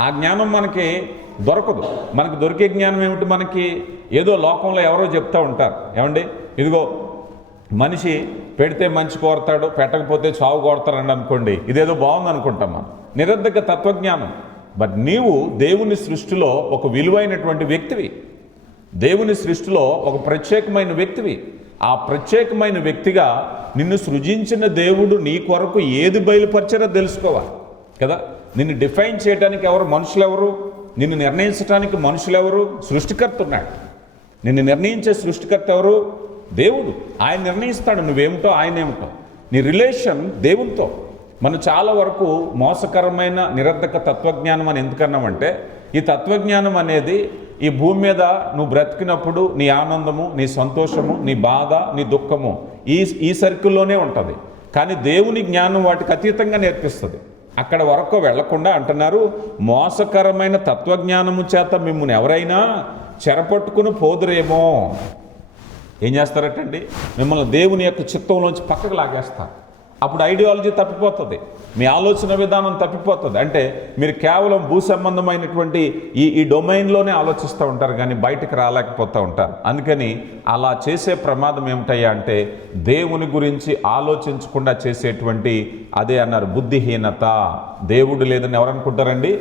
ఆ జ్ఞానం మనకి దొరకదు. మనకు దొరికే జ్ఞానం ఏమిటి? మనకి ఏదో లోకంలో ఎవరో చెప్తూ ఉంటారు, ఏమండి ఇదిగో మనిషి పెడితే మంచి కోరతాడు, పెట్టకపోతే చావు కోరతారండి అనుకోండి, ఇదేదో బాగుంది అనుకుంటాం మనం, నిరర్ధక తత్వజ్ఞానం. బట్ నీవు దేవుని సృష్టిలో ఒక విలువైనటువంటి వ్యక్తివి, దేవుని సృష్టిలో ఒక ప్రత్యేకమైన వ్యక్తివి. ఆ ప్రత్యేకమైన వ్యక్తిగా నిన్ను సృజించిన దేవుడు నీ కొరకు ఏది బయలుపరిచారో తెలుసుకోవాలి కదా. నిన్ను డిఫైన్ చేయడానికి ఎవరు? మనుషులు ఎవరు? నిన్ను నిర్ణయించడానికి మనుషులు ఎవరు? సృష్టికర్త ఉన్నాడు. నిన్ను నిర్ణయించే సృష్టికర్త ఎవరు? దేవుడు. ఆయన నిర్ణయిస్తాడు నువ్వేమిటో, ఆయన ఏమిటో. నీ రిలేషన్ దేవునితో. మనం చాలా వరకు మోసకరమైన నిరర్ధక తత్వజ్ఞానం అని ఎందుకన్నామంటే, ఈ తత్వజ్ఞానం అనేది ఈ భూమి మీద నువ్వు బ్రతికినప్పుడు నీ ఆనందము, నీ సంతోషము, నీ బాధ, నీ దుఃఖము ఈ సర్కిల్లోనే ఉంటుంది. కానీ దేవుని జ్ఞానం వాటికి అతీతంగా నేర్పిస్తుంది. అక్కడ వరకు వెళ్లకుండా అంటున్నారు, మోసకరమైన తత్వజ్ఞానము చేత మిమ్మల్ని ఎవరైనా చెరపట్టుకుని పోదురేమో. ఏం చేస్తారటండి? మిమ్మల్ని దేవుని యొక్క చిత్తంలోంచి పక్కకు లాగేస్తారు. అప్పుడు ఐడియాలజీ తప్పిపోతుంది, మీ ఆలోచన విధానం తప్పిపోతుంది. అంటే మీరు కేవలం భూ సంబంధమైనటువంటి ఈ డొమైన్లోనే ఆలోచిస్తూ ఉంటారు, కానీ బయటకు రాలేకపోతూ ఉంటారు. అందుకని అలా చేసే ప్రమాదం ఏమిటయ్యా అంటే దేవుని గురించి ఆలోచించకుండా చేసేటువంటి, అదే అన్నారు బుద్ధిహీనత. దేవుడు లేదని ఎవరు అనుకుంటారండి?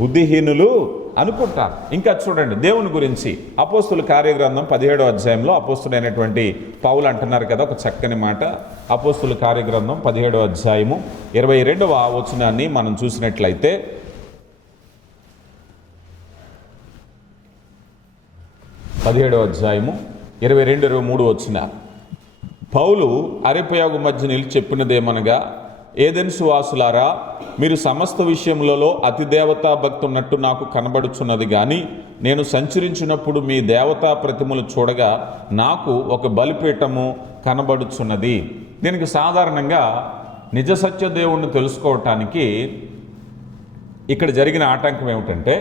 బుద్ధిహీనులు అనుకుంటారు. ఇంకా చూడండి దేవుని గురించి అపోస్తుల కార్యగ్రంథం 17వ అధ్యాయంలో అపోస్తుడైనటువంటి పౌలు అంటున్నారు కదా ఒక చక్కని మాట. అపోస్తుల కార్యగ్రంథం 17వ అధ్యాయము 22వ వచనాన్ని మనం చూసినట్లయితే, పదిహేడవ అధ్యాయము 22-23 వచనాలు. పౌలు అరెపయాగు మధ్య నిలిచి చెప్పినదేమనగా, ఏదెన్సు వాసులారా, మీరు సమస్త విషయములలో అతి దేవతా భక్తి ఉన్నట్టు నాకు కనబడుచున్నది, కానీ నేను సంచరించినప్పుడు మీ దేవతా ప్రతిమలు చూడగా నాకు ఒక బలిపీఠము కనబడుచున్నది. దీనికి సాధారణంగా నిజ సత్య దేవుణ్ణి తెలుసుకోవటానికి ఇక్కడ జరిగిన ఆటంకం ఏమిటంటే,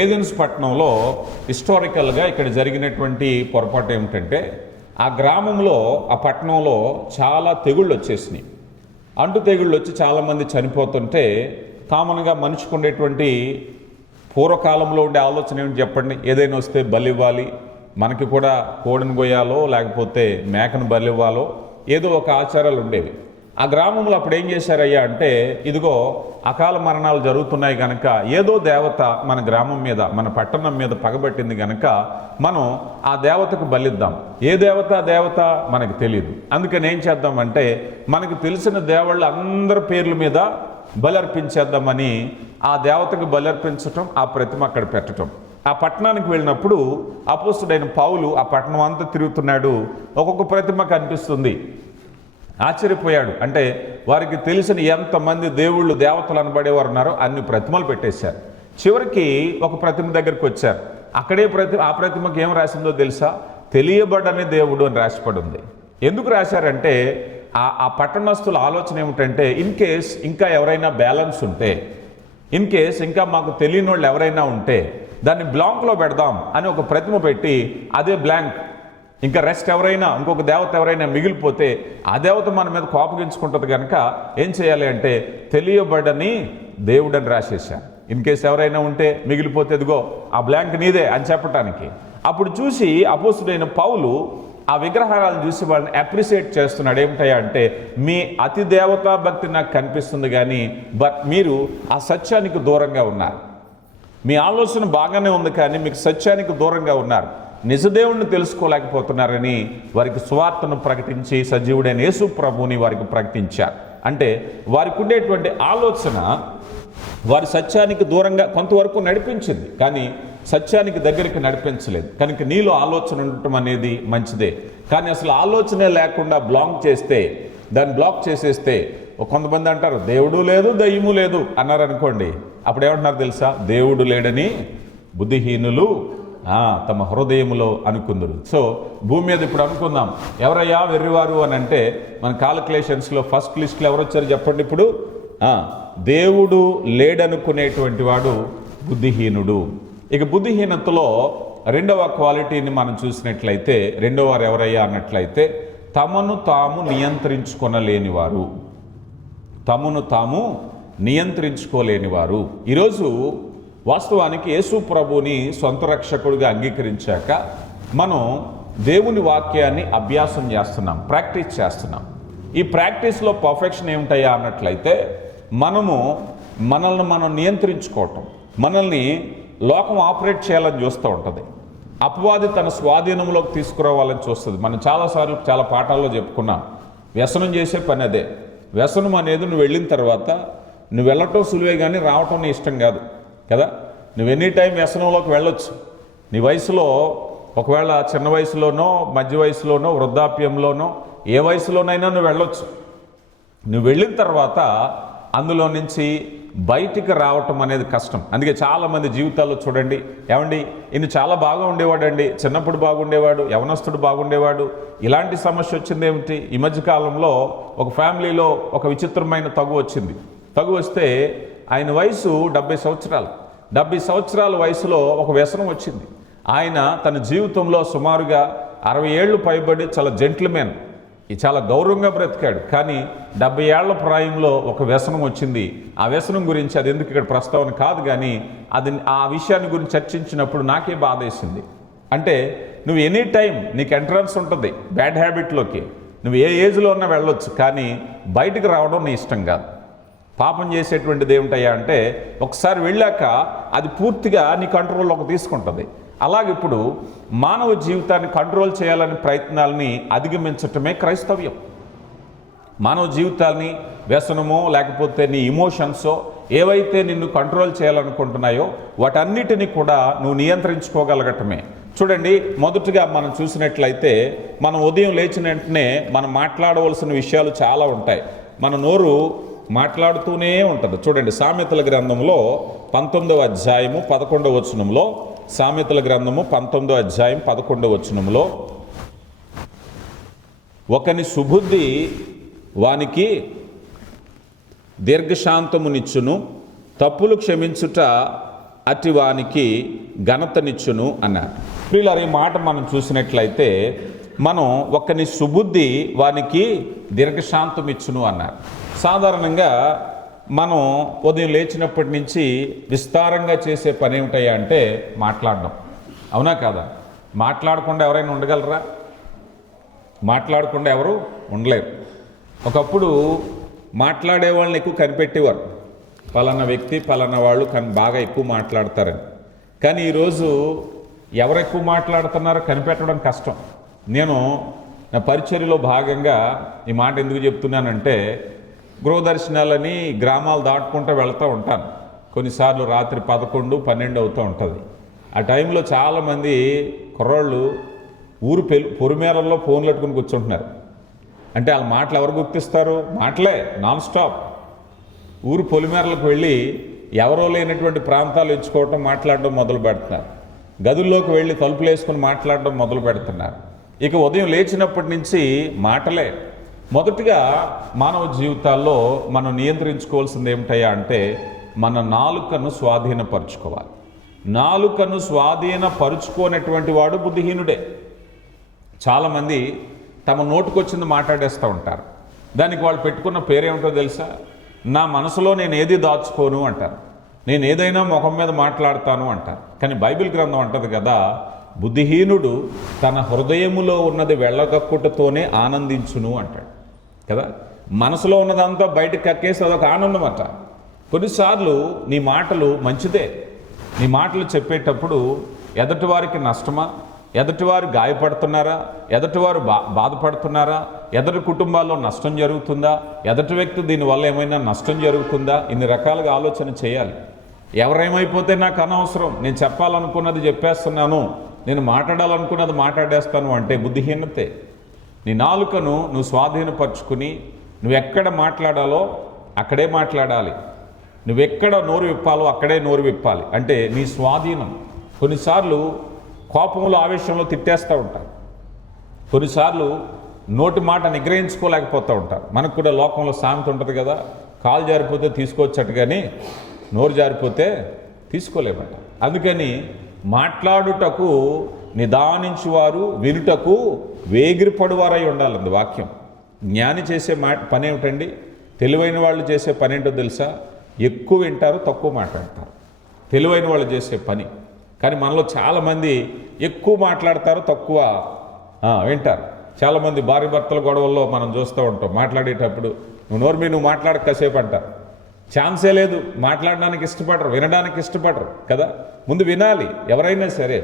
ఏథెన్స్ పట్టణంలో హిస్టారికల్గా ఇక్కడ జరిగినటువంటి పొరపాటు ఏమిటంటే, ఆ గ్రామంలో, ఆ పట్టణంలో చాలా తెగుళ్ళు వచ్చేసినాయి. అంటు తెగుళ్ళు వచ్చి చాలామంది చనిపోతుంటే, కామన్గా మనిషికి ఉండేటువంటి పూర్వకాలంలో ఉండే ఆలోచన ఏమిటి చెప్పండి? ఏదైనా వస్తే బలి ఇవ్వాలి, మనకి కూడా కోడిని కొయ్యాలో లేకపోతే మేకను బలి ఇవ్వాలో ఏదో ఒక ఆచారాలు ఉండేవి. ఆ గ్రామంలో అప్పుడు ఏం చేశారయ్యా అంటే, ఇదిగో అకాల మరణాలు జరుగుతున్నాయి కనుక ఏదో దేవత మన గ్రామం మీద, మన పట్టణం మీద పగబట్టింది కనుక మనం ఆ దేవతకు బలిద్దాం. ఏ దేవత మనకు తెలియదు. అందుకని ఏం చేద్దామంటే, మనకు తెలిసిన దేవుళ్ళ అందరి పేర్ల మీద బలర్పించేద్దామని ఆ దేవతకు బలర్పించటం, ఆ ప్రతిమ అక్కడ పెట్టడం. ఆ పట్టణానికి వెళ్ళినప్పుడు అపోస్తుడైన పౌలు ఆ పట్టణం అంతా తిరుగుతున్నాడు. ఒక్కొక్క ప్రతిమ కనిపిస్తుంది. ఆశ్చర్యపోయాడు. అంటే వారికి తెలిసిన ఎంతమంది దేవుళ్ళు, దేవతలు అనబడేవారు ఉన్నారో అన్ని ప్రతిమలు పెట్టేశారు. చివరికి ఒక ప్రతిమ దగ్గరికి వచ్చారు. అక్కడే ఆ ప్రతిమకి ఏం రాసిందో తెలుసా? తెలియబడని దేవుడు అని రాసిపడి ఉంది. ఎందుకు రాశారంటే, ఆ పట్టణస్తుల ఆలోచన ఏమిటంటే, ఇన్ కేస్ ఇంకా ఎవరైనా బ్యాలెన్స్ ఉంటే, ఇన్ కేస్ ఇంకా మాకు తెలియని వాళ్ళు ఎవరైనా ఉంటే దాన్ని బ్లాంక్లో పెడదాం అని ఒక ప్రతిమ పెట్టి, అదే బ్లాంక్. ఇంకా రెస్ట్ ఎవరైనా, ఇంకొక దేవత ఎవరైనా మిగిలిపోతే ఆ దేవత మన మీద కోపగించుకుంటుంది కనుక ఏం చేయాలి అంటే, తెలియబడని దేవుడు అని రాసేసాను. ఇన్ కేసు ఎవరైనా ఉంటే మిగిలిపోతే ఇదిగో ఆ బ్లాంక్ నీదే అని చెప్పటానికి. అప్పుడు చూసి అపోస్తుడైన పౌలు ఆ విగ్రహాలను చూసి వాళ్ళని అప్రిషియేట్ చేస్తున్నాడు. ఏమిటయ్యా అంటే, మీ అతి దేవతా భక్తి నాకు కనిపిస్తుంది, కానీ బట్ మీరు ఆ సత్యానికి దూరంగా ఉన్నారు. మీ ఆలోచన బాగానే ఉంది, కానీ మీకు సత్యానికి దూరంగా ఉన్నారు. నిజదేవుణ్ణి తెలుసుకోలేకపోతున్నారని వారికి సువార్తను ప్రకటించి సజీవుడైన యేసు ప్రభువుని వారికి ప్రకటించారు. అంటే వారికి ఉండేటువంటి ఆలోచన వారి సత్యానికి దూరంగా కొంతవరకు నడిపించింది, కానీ సత్యానికి దగ్గరికి నడిపించలేదు. కనుక నీలో ఆలోచన ఉండటం అనేది మంచిదే, కానీ అసలు ఆలోచనే లేకుండా దాన్ని బ్లాక్ చేసేస్తే కొంతమంది అంటారు దేవుడు లేదు దయ్యము లేదు అన్నారు అనుకోండి, అప్పుడు ఏమంటున్నారు తెలుసా? దేవుడు లేడని బుద్ధిహీనులు తమ హృదయములో అనుకుందరు. సో భూమి మీద ఇప్పుడు అనుకుందాం, ఎవరయ్యా వెర్రివారు అని అంటే మన కాలిక్యులేషన్స్లో ఫస్ట్ లిస్ట్లో ఎవరు వచ్చారు చెప్పండి? ఇప్పుడు దేవుడు లేడనుకునేటువంటి వాడు బుద్ధిహీనుడు. ఇక బుద్ధిహీనతలో రెండవ క్వాలిటీని మనం చూసినట్లయితే, రెండవ వారు ఎవరయ్యా అన్నట్లయితే తమను తాము నియంత్రించుకొనలేనివారు. తమను తాము నియంత్రించుకోలేనివారు. ఈరోజు వాస్తవానికి యేసు ప్రభుని సొంత రక్షకుడిగా అంగీకరించాక మనం దేవుని వాక్యాన్ని అభ్యాసం చేస్తున్నాం, ప్రాక్టీస్ చేస్తున్నాం. ఈ ప్రాక్టీస్లో పర్ఫెక్షన్ ఏమిటయ్యా అన్నట్లయితే మనల్ని మనం నియంత్రించుకోవటం, మనల్ని లోకం ఆపరేట్ చేయాలని చూస్తూ ఉంటుంది, అపవాది తన స్వాధీనంలోకి తీసుకురావాలని చూస్తుంది. మనం చాలాసార్లు చాలా పాఠాల్లో చెప్పుకున్నాం, వ్యసనం చేసే పని అదే. వ్యసనం అనేది నువ్వు వెళ్ళిన తర్వాత నువ్వు వెళ్ళటం సులువే కానీ రావటం నీ ఇష్టం కాదు కదా. నువ్వు ఎనీ టైం వ్యసనంలోకి వెళ్ళొచ్చు. నీ వయసులో ఒకవేళ చిన్న వయసులోనో, మధ్య వయసులోనో, వృద్ధాప్యంలోనో, ఏ వయసులోనైనా నువ్వు వెళ్ళొచ్చు. నువ్వు వెళ్ళిన తర్వాత అందులో నుంచి బయటికి రావటం అనేది కష్టం. అందుకే చాలామంది జీవితాల్లో చూడండి, ఏమండి ఈయన చాలా బాగా ఉండేవాడండి, చిన్నప్పుడు బాగుండేవాడు, యవనస్తుడు బాగుండేవాడు, ఇలాంటి సమస్య వచ్చింది ఏమిటి? ఈ మధ్యకాలంలో ఒక ఫ్యామిలీలో ఒక విచిత్రమైన తగు వచ్చింది. తగు వస్తే ఆయన వయసు 70 సంవత్సరాలు. 70 సంవత్సరాల వయసులో ఒక వ్యసనం వచ్చింది. ఆయన తన జీవితంలో సుమారుగా 60 ఏళ్ళు పైబడి చాలా జెంట్ల్మెన్, చాలా గౌరవంగా బ్రతికాడు. కానీ 70 ఏళ్ల ప్రాయంలో ఒక వ్యసనం వచ్చింది. ఆ వ్యసనం గురించి అది ఎందుకు ఇక్కడ ప్రస్తావన కాదు, కానీ ఆ విషయాన్ని గురించి చర్చించినప్పుడు నాకే బాధ వేసింది. అంటే నువ్వు ఎనీ టైం నీకు ఎంట్రన్స్ ఉంటుంది బ్యాడ్ హ్యాబిట్లోకి, నువ్వు ఏ ఏజ్లో ఉన్నా వెళ్ళొచ్చు, కానీ బయటికి రావడం నీ ఇష్టం కాదు. పాపం చేసేటువంటిది ఏమిటయ్యా అంటే ఒకసారి వెళ్ళాక అది పూర్తిగా నీ కంట్రోల్లోకి తీసుకుంటుంది. అలాగే ఇప్పుడు మానవ జీవితాన్ని కంట్రోల్ చేయాలని ప్రయత్నాలని అధిగమించటమే క్రైస్తవ్యం. మానవ జీవితాన్ని వ్యసనమో లేకపోతే నీ ఇమోషన్సో ఏవైతే నిన్ను కంట్రోల్ చేయాలనుకుంటున్నాయో వాటన్నిటినీ కూడా నువ్వు నియంత్రించుకోగలగటమే. చూడండి, మొదటగా మనం చూసినట్లయితే మనం ఉదయం లేచిన వెంటనే మనం మాట్లాడవలసిన విషయాలు చాలా ఉంటాయి. మన నోరు మాట్లాడుతూనే ఉంటుంది. చూడండి, సామెతల గ్రంథంలో 19వ అధ్యాయము 11వ వచనంలో, సామెతల గ్రంథము 19వ అధ్యాయం 11వ వచనంలో, ఒకని సుబుద్ధి వానికి దీర్ఘశాంతమునిచ్చును, తప్పులు క్షమించుట అటి వానికి ఘనతనిచ్చును అన్నారు. ప్రియులారా, ఈ మాట మనం చూసినట్లయితే మనం ఒకని సుబుద్ధి వానికి దీర్ఘశాంతం ఇచ్చును అన్నారు. సాధారణంగా మనం ఉదయం లేచినప్పటి నుంచి విస్తారంగా చేసే పని ఏమిటయ్యా అంటే మాట్లాడడం. అవునా కాదా? మాట్లాడకుండా ఎవరైనా ఉండగలరా? మాట్లాడకుండా ఎవరు ఉండలేరు. ఒకప్పుడు మాట్లాడే వాళ్ళని ఎక్కువ కనిపెట్టేవారు, పలానా వ్యక్తి పలానా వాళ్ళు బాగా ఎక్కువ మాట్లాడతారని. కానీ ఈరోజు ఎవరు ఎక్కువ మాట్లాడుతున్నారో కనిపెట్టడం కష్టం. నేను నా పరిచర్యలో భాగంగా ఈ మాట ఎందుకు చెప్తున్నానంటే, గృహదర్శనాలని గ్రామాలు దాటుకుంటూ వెళ్తూ ఉంటాను. కొన్నిసార్లు రాత్రి 11, 12 అవుతూ ఉంటుంది. ఆ టైంలో చాలామంది కుర్రాళ్ళు ఊరు పొరిమేరల్లో ఫోన్లు పెట్టుకుని కూర్చుంటున్నారు. అంటే వాళ్ళ మాటలు ఎవరు గుర్తిస్తారు? మాటలే నాన్ స్టాప్. ఊరు పొలిమేరలకు వెళ్ళి ఎవరో లేనటువంటి ప్రాంతాలు ఎంచుకోవటం, మాట్లాడడం మొదలు పెడుతున్నారు. గదుల్లోకి వెళ్ళి తలుపులు వేసుకుని మాట్లాడడం మొదలు పెడుతున్నారు. ఇక ఉదయం లేచినప్పటి నుంచి మాటలే. మొదటిగా మానవ జీవితాల్లో మనం నియంత్రించుకోవాల్సింది ఏమిటయ్యా అంటే మన నాలుకను స్వాధీనపరుచుకోవాలి. నాలుకను స్వాధీనపరుచుకోనటువంటి వాడు బుద్ధిహీనుడే. చాలామంది తమ నోటుకొచ్చింది మాట్లాడేస్తూ ఉంటారు. దానికి వాళ్ళు పెట్టుకున్న పేరేమిటో తెలుసా? నా మనసులో నేను ఏది దాచుకోను అంటారు. నేను ఏదైనా ముఖం మీద మాట్లాడతాను అంటారు. కానీ బైబిల్ గ్రంథం అంటది కదా, బుద్ధిహీనుడు తన హృదయములో ఉన్నది వెళ్ళగక్కుటతోనే ఆనందించును అంటాడు కదా. మనసులో ఉన్నదంతా బయటకు కక్కేసి అదొక ఆనందం అట. కొన్నిసార్లు నీ మాటలు మంచిదే, నీ మాటలు చెప్పేటప్పుడు ఎదుటి వారికి నష్టమా ఎదుటివారు గాయపడుతున్నారా, ఎదుటివారు బాధపడుతున్నారా, ఎదుటి కుటుంబాల్లో నష్టం జరుగుతుందా, ఎదుటి వ్యక్తి దీనివల్ల ఏమైనా నష్టం జరుగుతుందా, ఇన్ని రకాలుగా ఆలోచన చేయాలి. ఎవరేమైపోతే నాకు అనవసరం, నేను చెప్పాలనుకున్నది చెప్పేస్తున్నాను, నేను మాట్లాడాలనుకున్నది మాట్లాడేస్తాను అంటే బుద్ధిహీనతే. నీ నాలుకను నువ్వు స్వాధీనపరుచుకుని నువ్వెక్కడ మాట్లాడాలో అక్కడే మాట్లాడాలి, నువ్వెక్కడ నోరు విప్పాలో అక్కడే నోరు విప్పాలి. అంటే నీ స్వాధీనం. కొన్నిసార్లు కోపంలో ఆవేశంలో తిట్టేస్తూ ఉంటారు, కొన్నిసార్లు నోటి మాట నిగ్రహించుకోలేకపోతూ ఉంటారు. మనకు కూడా లోకంలో సామెత ఉంటుంది కదా, కాలు జారిపోతే తీసుకోవచ్చట కానీ నోరు జారిపోతే తీసుకోలేమట. అందుకని మాట్లాడుటకు నిదానించువారు వినుటకు వేగిరిపడువారై ఉండాలండి వాక్యం. జ్ఞాని చేసే పని ఏమిటండి, తెలివైన వాళ్ళు చేసే పని ఏంటో తెలుసా? ఎక్కువ వింటారు, తక్కువ మాట్లాడతారు. తెలివైన వాళ్ళు చేసే పని. కానీ మనలో చాలామంది ఎక్కువ మాట్లాడతారు, తక్కువ వింటారు. చాలామంది భార్య భర్తల గొడవల్లో మనం చూస్తూ ఉంటాం. మాట్లాడేటప్పుడు నువ్వు మాట్లాడక కాసేపు అంటారు. ఛాన్సే లేదు, మాట్లాడడానికి ఇష్టపడరు, వినడానికి ఇష్టపడరు కదా. ముందు వినాలి. ఎవరైనా సరే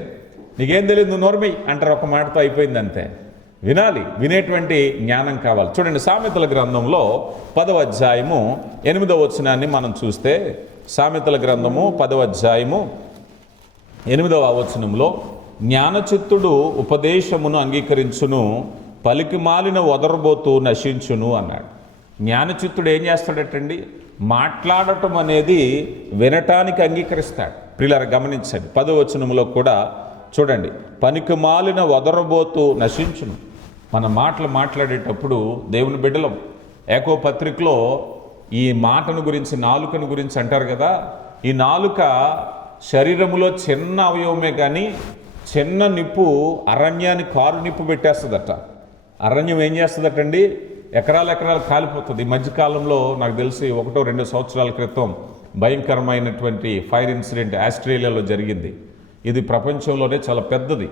నీకేం తెలియదు, నువ్వు నోర్మి అంటారు, ఒక మాటతో అయిపోయింది అంతే. వినాలి, వినేటువంటి జ్ఞానం కావాలి. చూడండి, సామెతల గ్రంథంలో 10వ అధ్యాయము 8వ వచనాన్ని మనం చూస్తే, సామెతల గ్రంథము 10వ అధ్యాయము 8వ వచనంలో, జ్ఞానచిత్తుడు ఉపదేశమును అంగీకరించును, పలికి మాలిన వదరబోతూ నశించును అన్నాడు. జ్ఞానచిత్తుడు ఏం చేస్తాడటండి? మాట్లాడటం అనేది వినటానికి అంగీకరిస్తాడు. ప్రియులారా గమనించండి, 10వ వచనంలో కూడా చూడండి, పనికి మాలిన వదరబోతూ నశించును. మన మాటలు మాట్లాడేటప్పుడు దేవుని బిడ్డలం. ఏకో పత్రికలో ఈ మాటను గురించి, నాలుకను గురించి అంటారు కదా. ఈ నాలుక శరీరములో చిన్న అవయవమే కానీ చిన్న నిప్పు అరణ్యాన్ని కారు నిప్పు పెట్టేస్తుందట. అరణ్యం ఏం చేస్తుందటండి? ఎకరాలు కాలిపోతుంది. ఈ మధ్యకాలంలో నాకు తెలిసి 1-2 సంవత్సరాల క్రితం భయంకరమైనటువంటి ఫైర్ ఇన్సిడెంట్ ఆస్ట్రేలియాలో జరిగింది. ఇది ప్రపంచంలోనే చాలా పెద్దది.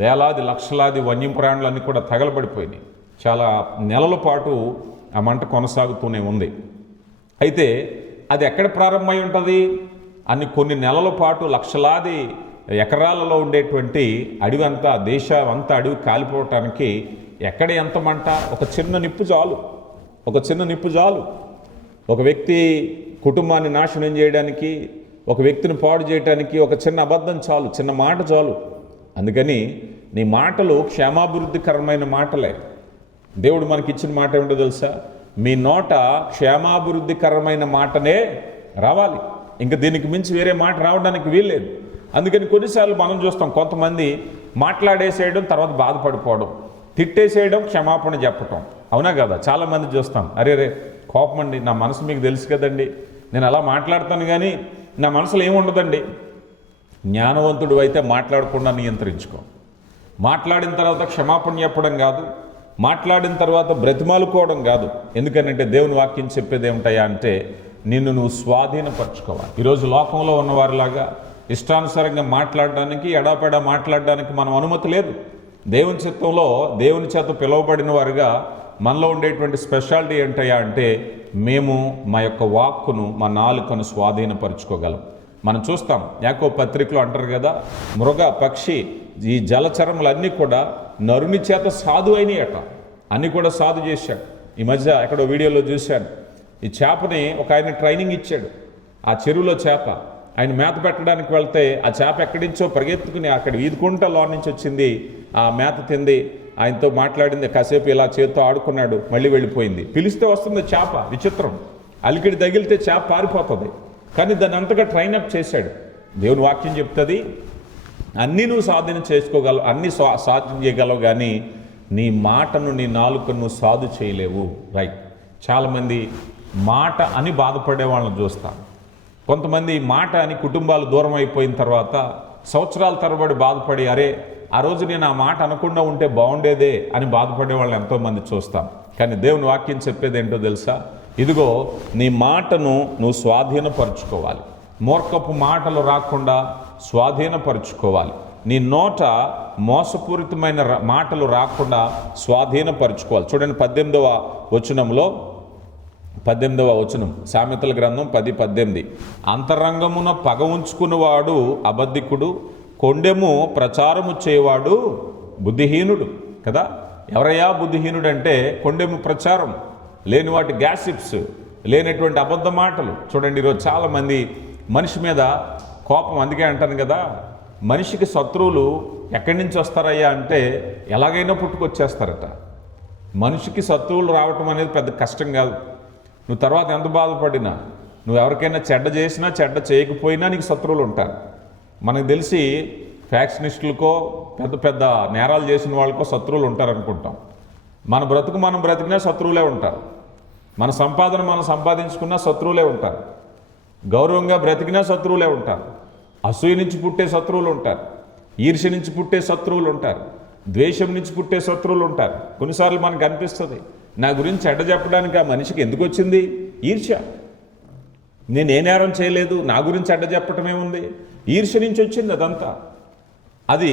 వేలాది లక్షలాది వన్యప్రాణులన్నీ కూడా తగలబడిపోయినాయి. చాలా నెలల పాటు ఆ మంట కొనసాగుతూనే ఉంది. అయితే అది ఎక్కడ ప్రారంభమై ఉంటుంది? కొన్ని నెలల పాటు లక్షలాది ఎకరాలలో ఉండేటువంటి అడవి అంతా, దేశం అంతా అడవి కాలిపోవటానికి ఎక్కడ ఎంత మంట? ఒక చిన్న నిప్పు చాలు. ఒక వ్యక్తి కుటుంబాన్ని నాశనం చేయడానికి, ఒక వ్యక్తిని పాడు చేయడానికి ఒక చిన్న అబద్ధం చాలు, చిన్న మాట చాలు. అందుకని నీ మాటలు క్షేమాభివృద్ధికరమైన మాటలే. దేవుడు మనకి ఇచ్చిన మాట ఏమిటో తెలుసా? మీ నోట క్షేమాభివృద్ధికరమైన మాటనే రావాలి. ఇంకా దీనికి మించి వేరే మాట రావడానికి వీల్లేదు. అందుకని కొన్నిసార్లు మనం చూస్తాం, కొంతమంది మాట్లాడేసేయడం, తర్వాత బాధపడిపోవడం, తిట్టేసేయడం, క్షమాపణ చెప్పటం. అవునా కదా? చాలామంది చూస్తాం, అరే కోపం అండి, నా మనసు మీకు తెలుసు కదండి, నేను అలా మాట్లాడతాను కానీ నా మనసులో ఏముండదండి. జ్ఞానవంతుడు అయితే మాట్లాడకుండా నియంత్రించుకో. మాట్లాడిన తర్వాత క్షమాపణ చెప్పడం కాదు, మాట్లాడిన తర్వాత బ్రతిమాలుకోవడం కాదు. ఎందుకనంటే దేవుని వాక్యం చెప్పేది ఏమిటయా అంటే, నిన్ను నువ్వు స్వాధీనపరచుకోవాలి. ఈరోజు లోకంలో ఉన్నవారిలాగా ఇష్టానుసారంగా మాట్లాడడానికి, ఎడాపెడా మాట్లాడడానికి మనం అనుమతి లేదు. దేవుని చిత్తంలో దేవుని చేత పిలువబడిన వారుగా మనలో ఉండేటువంటి స్పెషాలిటీ ఏంటయ్యా అంటే, మేము మా యొక్క వాక్కును, మా నాలుకను స్వాధీనపరచుకోగలం. మనం చూస్తాం, యాకోబు పత్రికలో అంటారు కదా, మృగ పక్షి ఈ జలచరములన్నీ కూడా నరుని చేత సాధు అయినాయి అట, అన్నీ కూడా సాధు చేశాడు. ఈ మధ్య ఎక్కడో వీడియోలో చూశాను, ఈ చేపని ఒక ఆయన ట్రైనింగ్ ఇచ్చాడు. ఆ చెరువులో చేప ఆయన మేత పెట్టడానికి వెళ్తే ఆ చేప ఎక్కడి నుంచో పరిగెత్తుకుని అక్కడ ఈదుకుంటా లోన్ నుంచి వచ్చింది, ఆ మేత తింది, ఆయనతో మాట్లాడింది, కాసేపు ఇలా చేతితో ఆడుకున్నాడు, మళ్ళీ వెళ్ళిపోయింది. పిలిస్తే వస్తుంది చేప. విచిత్రం, అలికిడి తగిలితే చేప పారిపోతుంది. కానీ దాన్ని అంతగా ట్రైనప్ చేశాడు. దేవుని వాక్యం చెప్తుంది, అన్నీ నువ్వు సాధన చేసుకోగలవు, అన్నీ సాధన చేయగలవు, కానీ నీ మాటను, నీ నాలుకను నువ్వు సాధు చేయలేవు. రైట్. చాలామంది మాట అని బాధపడే వాళ్ళని చూస్తాను. కొంతమంది మాట అని కుటుంబాలు దూరం అయిపోయిన తర్వాత సంవత్సరాల తరబడి బాధపడి, అరే ఆ రోజు నేను ఆ మాట అనకుండా ఉంటే బాగుండేదే అని బాధపడే వాళ్ళని ఎంతోమంది చూస్తాం. కానీ దేవుని వాక్యం చెప్పేది ఏంటో తెలుసా? ఇదిగో నీ మాటను నువ్వు స్వాధీనపరుచుకోవాలి. మూర్ఖపు మాటలు రాకుండా స్వాధీనపరుచుకోవాలి. నీ నోట మోసపూరితమైన మాటలు రాకుండా స్వాధీనపరుచుకోవాలి. చూడండి 18వ వచనంలో, 18వ వచనం, సామెతల గ్రంథం 10:18, అంతరంగమున పగ ఉంచుకున్నవాడు అబద్ధికుడు, కొండెము ప్రచారము చేయవాడు బుద్ధిహీనుడు కదా. ఎవరయ్యా బుద్ధిహీనుడు అంటే కొండెము ప్రచారం, లేని వాటి గ్యాసిప్స్, లేనటువంటి అబద్ధ మాటలు. చూడండి, ఈరోజు చాలామంది మనిషి మీద కోపం, అందుకే అంటాను కదా, మనిషికి శత్రువులు ఎక్కడి నుంచి వస్తారయ్యా అంటే ఎలాగైనా పుట్టుకొచ్చేస్తారట. మనిషికి శత్రువులు రావటం అనేది పెద్ద కష్టం కాదు. నువ్వు తర్వాత ఎంత బాధపడినా, నువ్వు ఎవరికైనా చెడ్డ చేసినా చెడ్డ చేయకపోయినా నీకు శత్రువులు ఉంటారు. మనకు తెలిసి ఫ్యాక్షనిస్టులకో పెద్ద పెద్ద నేరాలు చేసిన వాళ్ళకో శత్రువులు ఉంటారనుకుంటాం. మన బ్రతుకు మనం బ్రతికినా శత్రువులే ఉంటారు. మన సంపాదన మనం సంపాదించుకున్నా శత్రువులే ఉంటారు. గౌరవంగా బ్రతికినా శత్రువులే ఉంటారు. అసూయ నుంచి పుట్టే శత్రువులు ఉంటారు. ఈర్ష్య నుంచి పుట్టే శత్రువులు ఉంటారు. ద్వేషం నుంచి పుట్టే శత్రువులు ఉంటారు. కొన్నిసార్లు మనకు అనిపిస్తుంది, నా గురించి చెడ్డ చెప్పడానికి ఆ మనిషికి ఎందుకు వచ్చింది ఈర్ష్య? నేను ఏ నేరం చేయలేదు, నా గురించి చెడ్డ చెప్పటమే ఉంది. ఈర్ష్య నుంచి వచ్చింది అదంతా. అది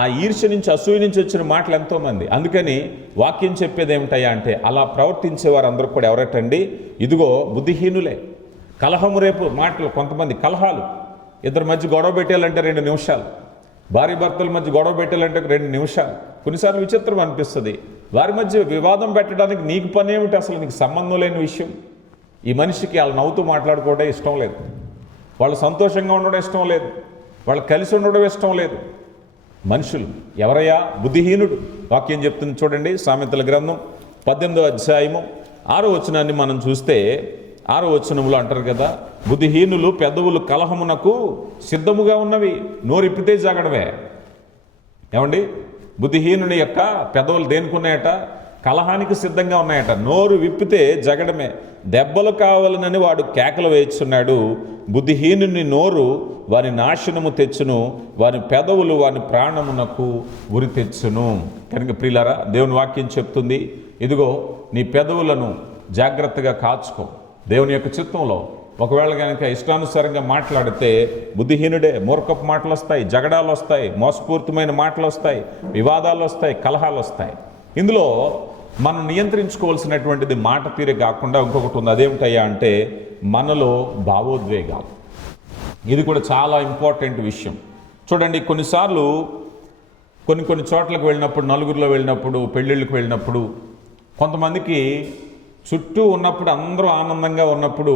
ఆ ఈర్ష్య నుంచి, అసూయ నుంచి వచ్చిన మాటలు ఎంతోమంది. అందుకని వాక్యం చెప్పేది ఏమిటయ్యా అంటే, అలా ప్రవర్తించే వారందరూ కూడా ఎవరటండి, ఇదిగో బుద్ధిహీనులే. కలహము రేపు మాటలు, కొంతమంది కలహాలు, ఇద్దరి మధ్య గొడవ పెట్టాలంటే 2 నిమిషాలు, భార్య భర్తల మధ్య గొడవ పెట్టాలంటే 2 నిమిషాలు. కొన్నిసార్లు విచిత్రం అనిపిస్తుంది, వారి మధ్య వివాదం పెట్టడానికి నీకు పని ఏమిటి? అసలు నీకు సంబంధం లేని విషయం. ఈ మనిషికి వాళ్ళు నవ్వుతూ మాట్లాడుకోవడం ఇష్టం లేదు, వాళ్ళు సంతోషంగా ఉండడం ఇష్టం లేదు, వాళ్ళు కలిసి ఉండడం ఇష్టం లేదు. మనుషులు ఎవరయ్యా? బుద్ధిహీనుడు. వాక్యం చెప్తుంది చూడండి, సామెతల గ్రంథం 18వ అధ్యాయము 6వ వచనాన్ని మనం చూస్తే, 6వ వచనంలో అంటారు కదా, బుద్ధిహీనులు పెదవులు కలహమునకు సిద్ధముగా ఉన్నవి, నోరిప్పితే జగడమే. ఏమండి, బుద్ధిహీనుని యొక్క పెదవులు దేనికున్నాయట? కలహానికి సిద్ధంగా ఉన్నాయట. నోరు విప్పితే జగడమే, దెబ్బలు కావాలనని వాడు కేకలు వేస్తున్నాడు. బుద్ధిహీనుని నోరు వారి నాశనము తెచ్చును, వారి పెదవులు వారి ప్రాణమునకు ఉరి తెచ్చును. కనుక ప్రియులారా, దేవుని వాక్యం చెప్తుంది, ఇదిగో నీ పెదవులను జాగ్రత్తగా కాచుకో. దేవుని యొక్క చిత్తంలో ఒకవేళ కనుక ఇష్టానుసారంగా మాట్లాడితే బుద్ధిహీనుడే. మూర్ఖపు మాటలు వస్తాయి, జగడాలు వస్తాయి, మోసపూరితమైన మాటలు వస్తాయి, వివాదాలు వస్తాయి, కలహాలు వస్తాయి. ఇందులో మనం నియంత్రించుకోవాల్సినటువంటిది మాట తీరే కాకుండా ఇంకొకటి ఉంది. అదేమిటయ్యా అంటే మనలో భావోద్వేగాలు. ఇది కూడా చాలా ఇంపార్టెంట్ విషయం. చూడండి, కొన్నిసార్లు కొన్ని చోట్లకు వెళ్ళినప్పుడు, నలుగురిలో వెళ్ళినప్పుడు, పెళ్ళిళ్ళకి వెళ్ళినప్పుడు, కొంతమందికి చుట్టూ ఉన్నప్పుడు అందరూ ఆనందంగా ఉన్నప్పుడు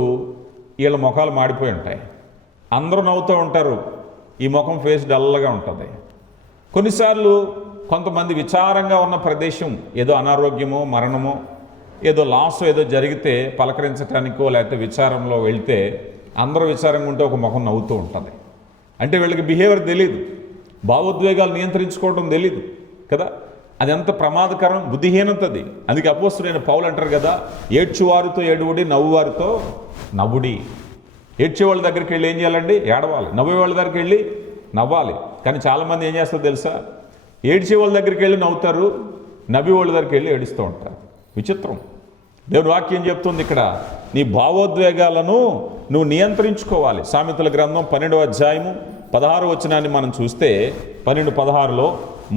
వీళ్ళ ముఖాలు మాడిపోయి ఉంటాయి. అందరూ నవ్వుతూ ఉంటారు, ఈ ముఖం ఫేస్ డల్గా ఉంటుంది. కొన్నిసార్లు కొంతమంది విచారంగా ఉన్న ప్రదేశం, ఏదో అనారోగ్యమో మరణమో ఏదో లాసో ఏదో జరిగితే పలకరించడానికో లేకపోతే విచారంలో వెళ్తే అందరూ విచారంగా ఉంటే ఒక ముఖం నవ్వుతూ ఉంటుంది. అంటే వీళ్ళకి బిహేవియర్ తెలీదు, భావోద్వేగాలు నియంత్రించుకోవడం తెలీదు కదా. అది ఎంత ప్రమాదకరం, బుద్ధిహీనతది. అందుకే అపోస్తలుడైన పౌలు అంటారు కదా, ఏడ్చువారితో ఏడువుడి, నవ్వువారితో నవ్వుడి. ఏడ్చే వాళ్ళ దగ్గరికి వెళ్ళి ఏం చేయాలండి? ఏడవాలి. నవ్వే వాళ్ళ దగ్గరికి వెళ్ళి నవ్వాలి. కానీ చాలామంది ఏం చేస్తారో తెలుసా, ఏడ్చే వాళ్ళ దగ్గరికి వెళ్ళి నవ్వుతారు, నవ్వే వాళ్ళ దగ్గరికి వెళ్ళి ఏడుస్తూ ఉంటారు. విచిత్రం. దేవుడు వాక్యం చెప్తుంది ఇక్కడ, నీ భావోద్వేగాలను నువ్వు నియంత్రించుకోవాలి. సామెతల గ్రంథం 12వ అధ్యాయము 16వ వచనాన్ని మనం చూస్తే 12:16లో,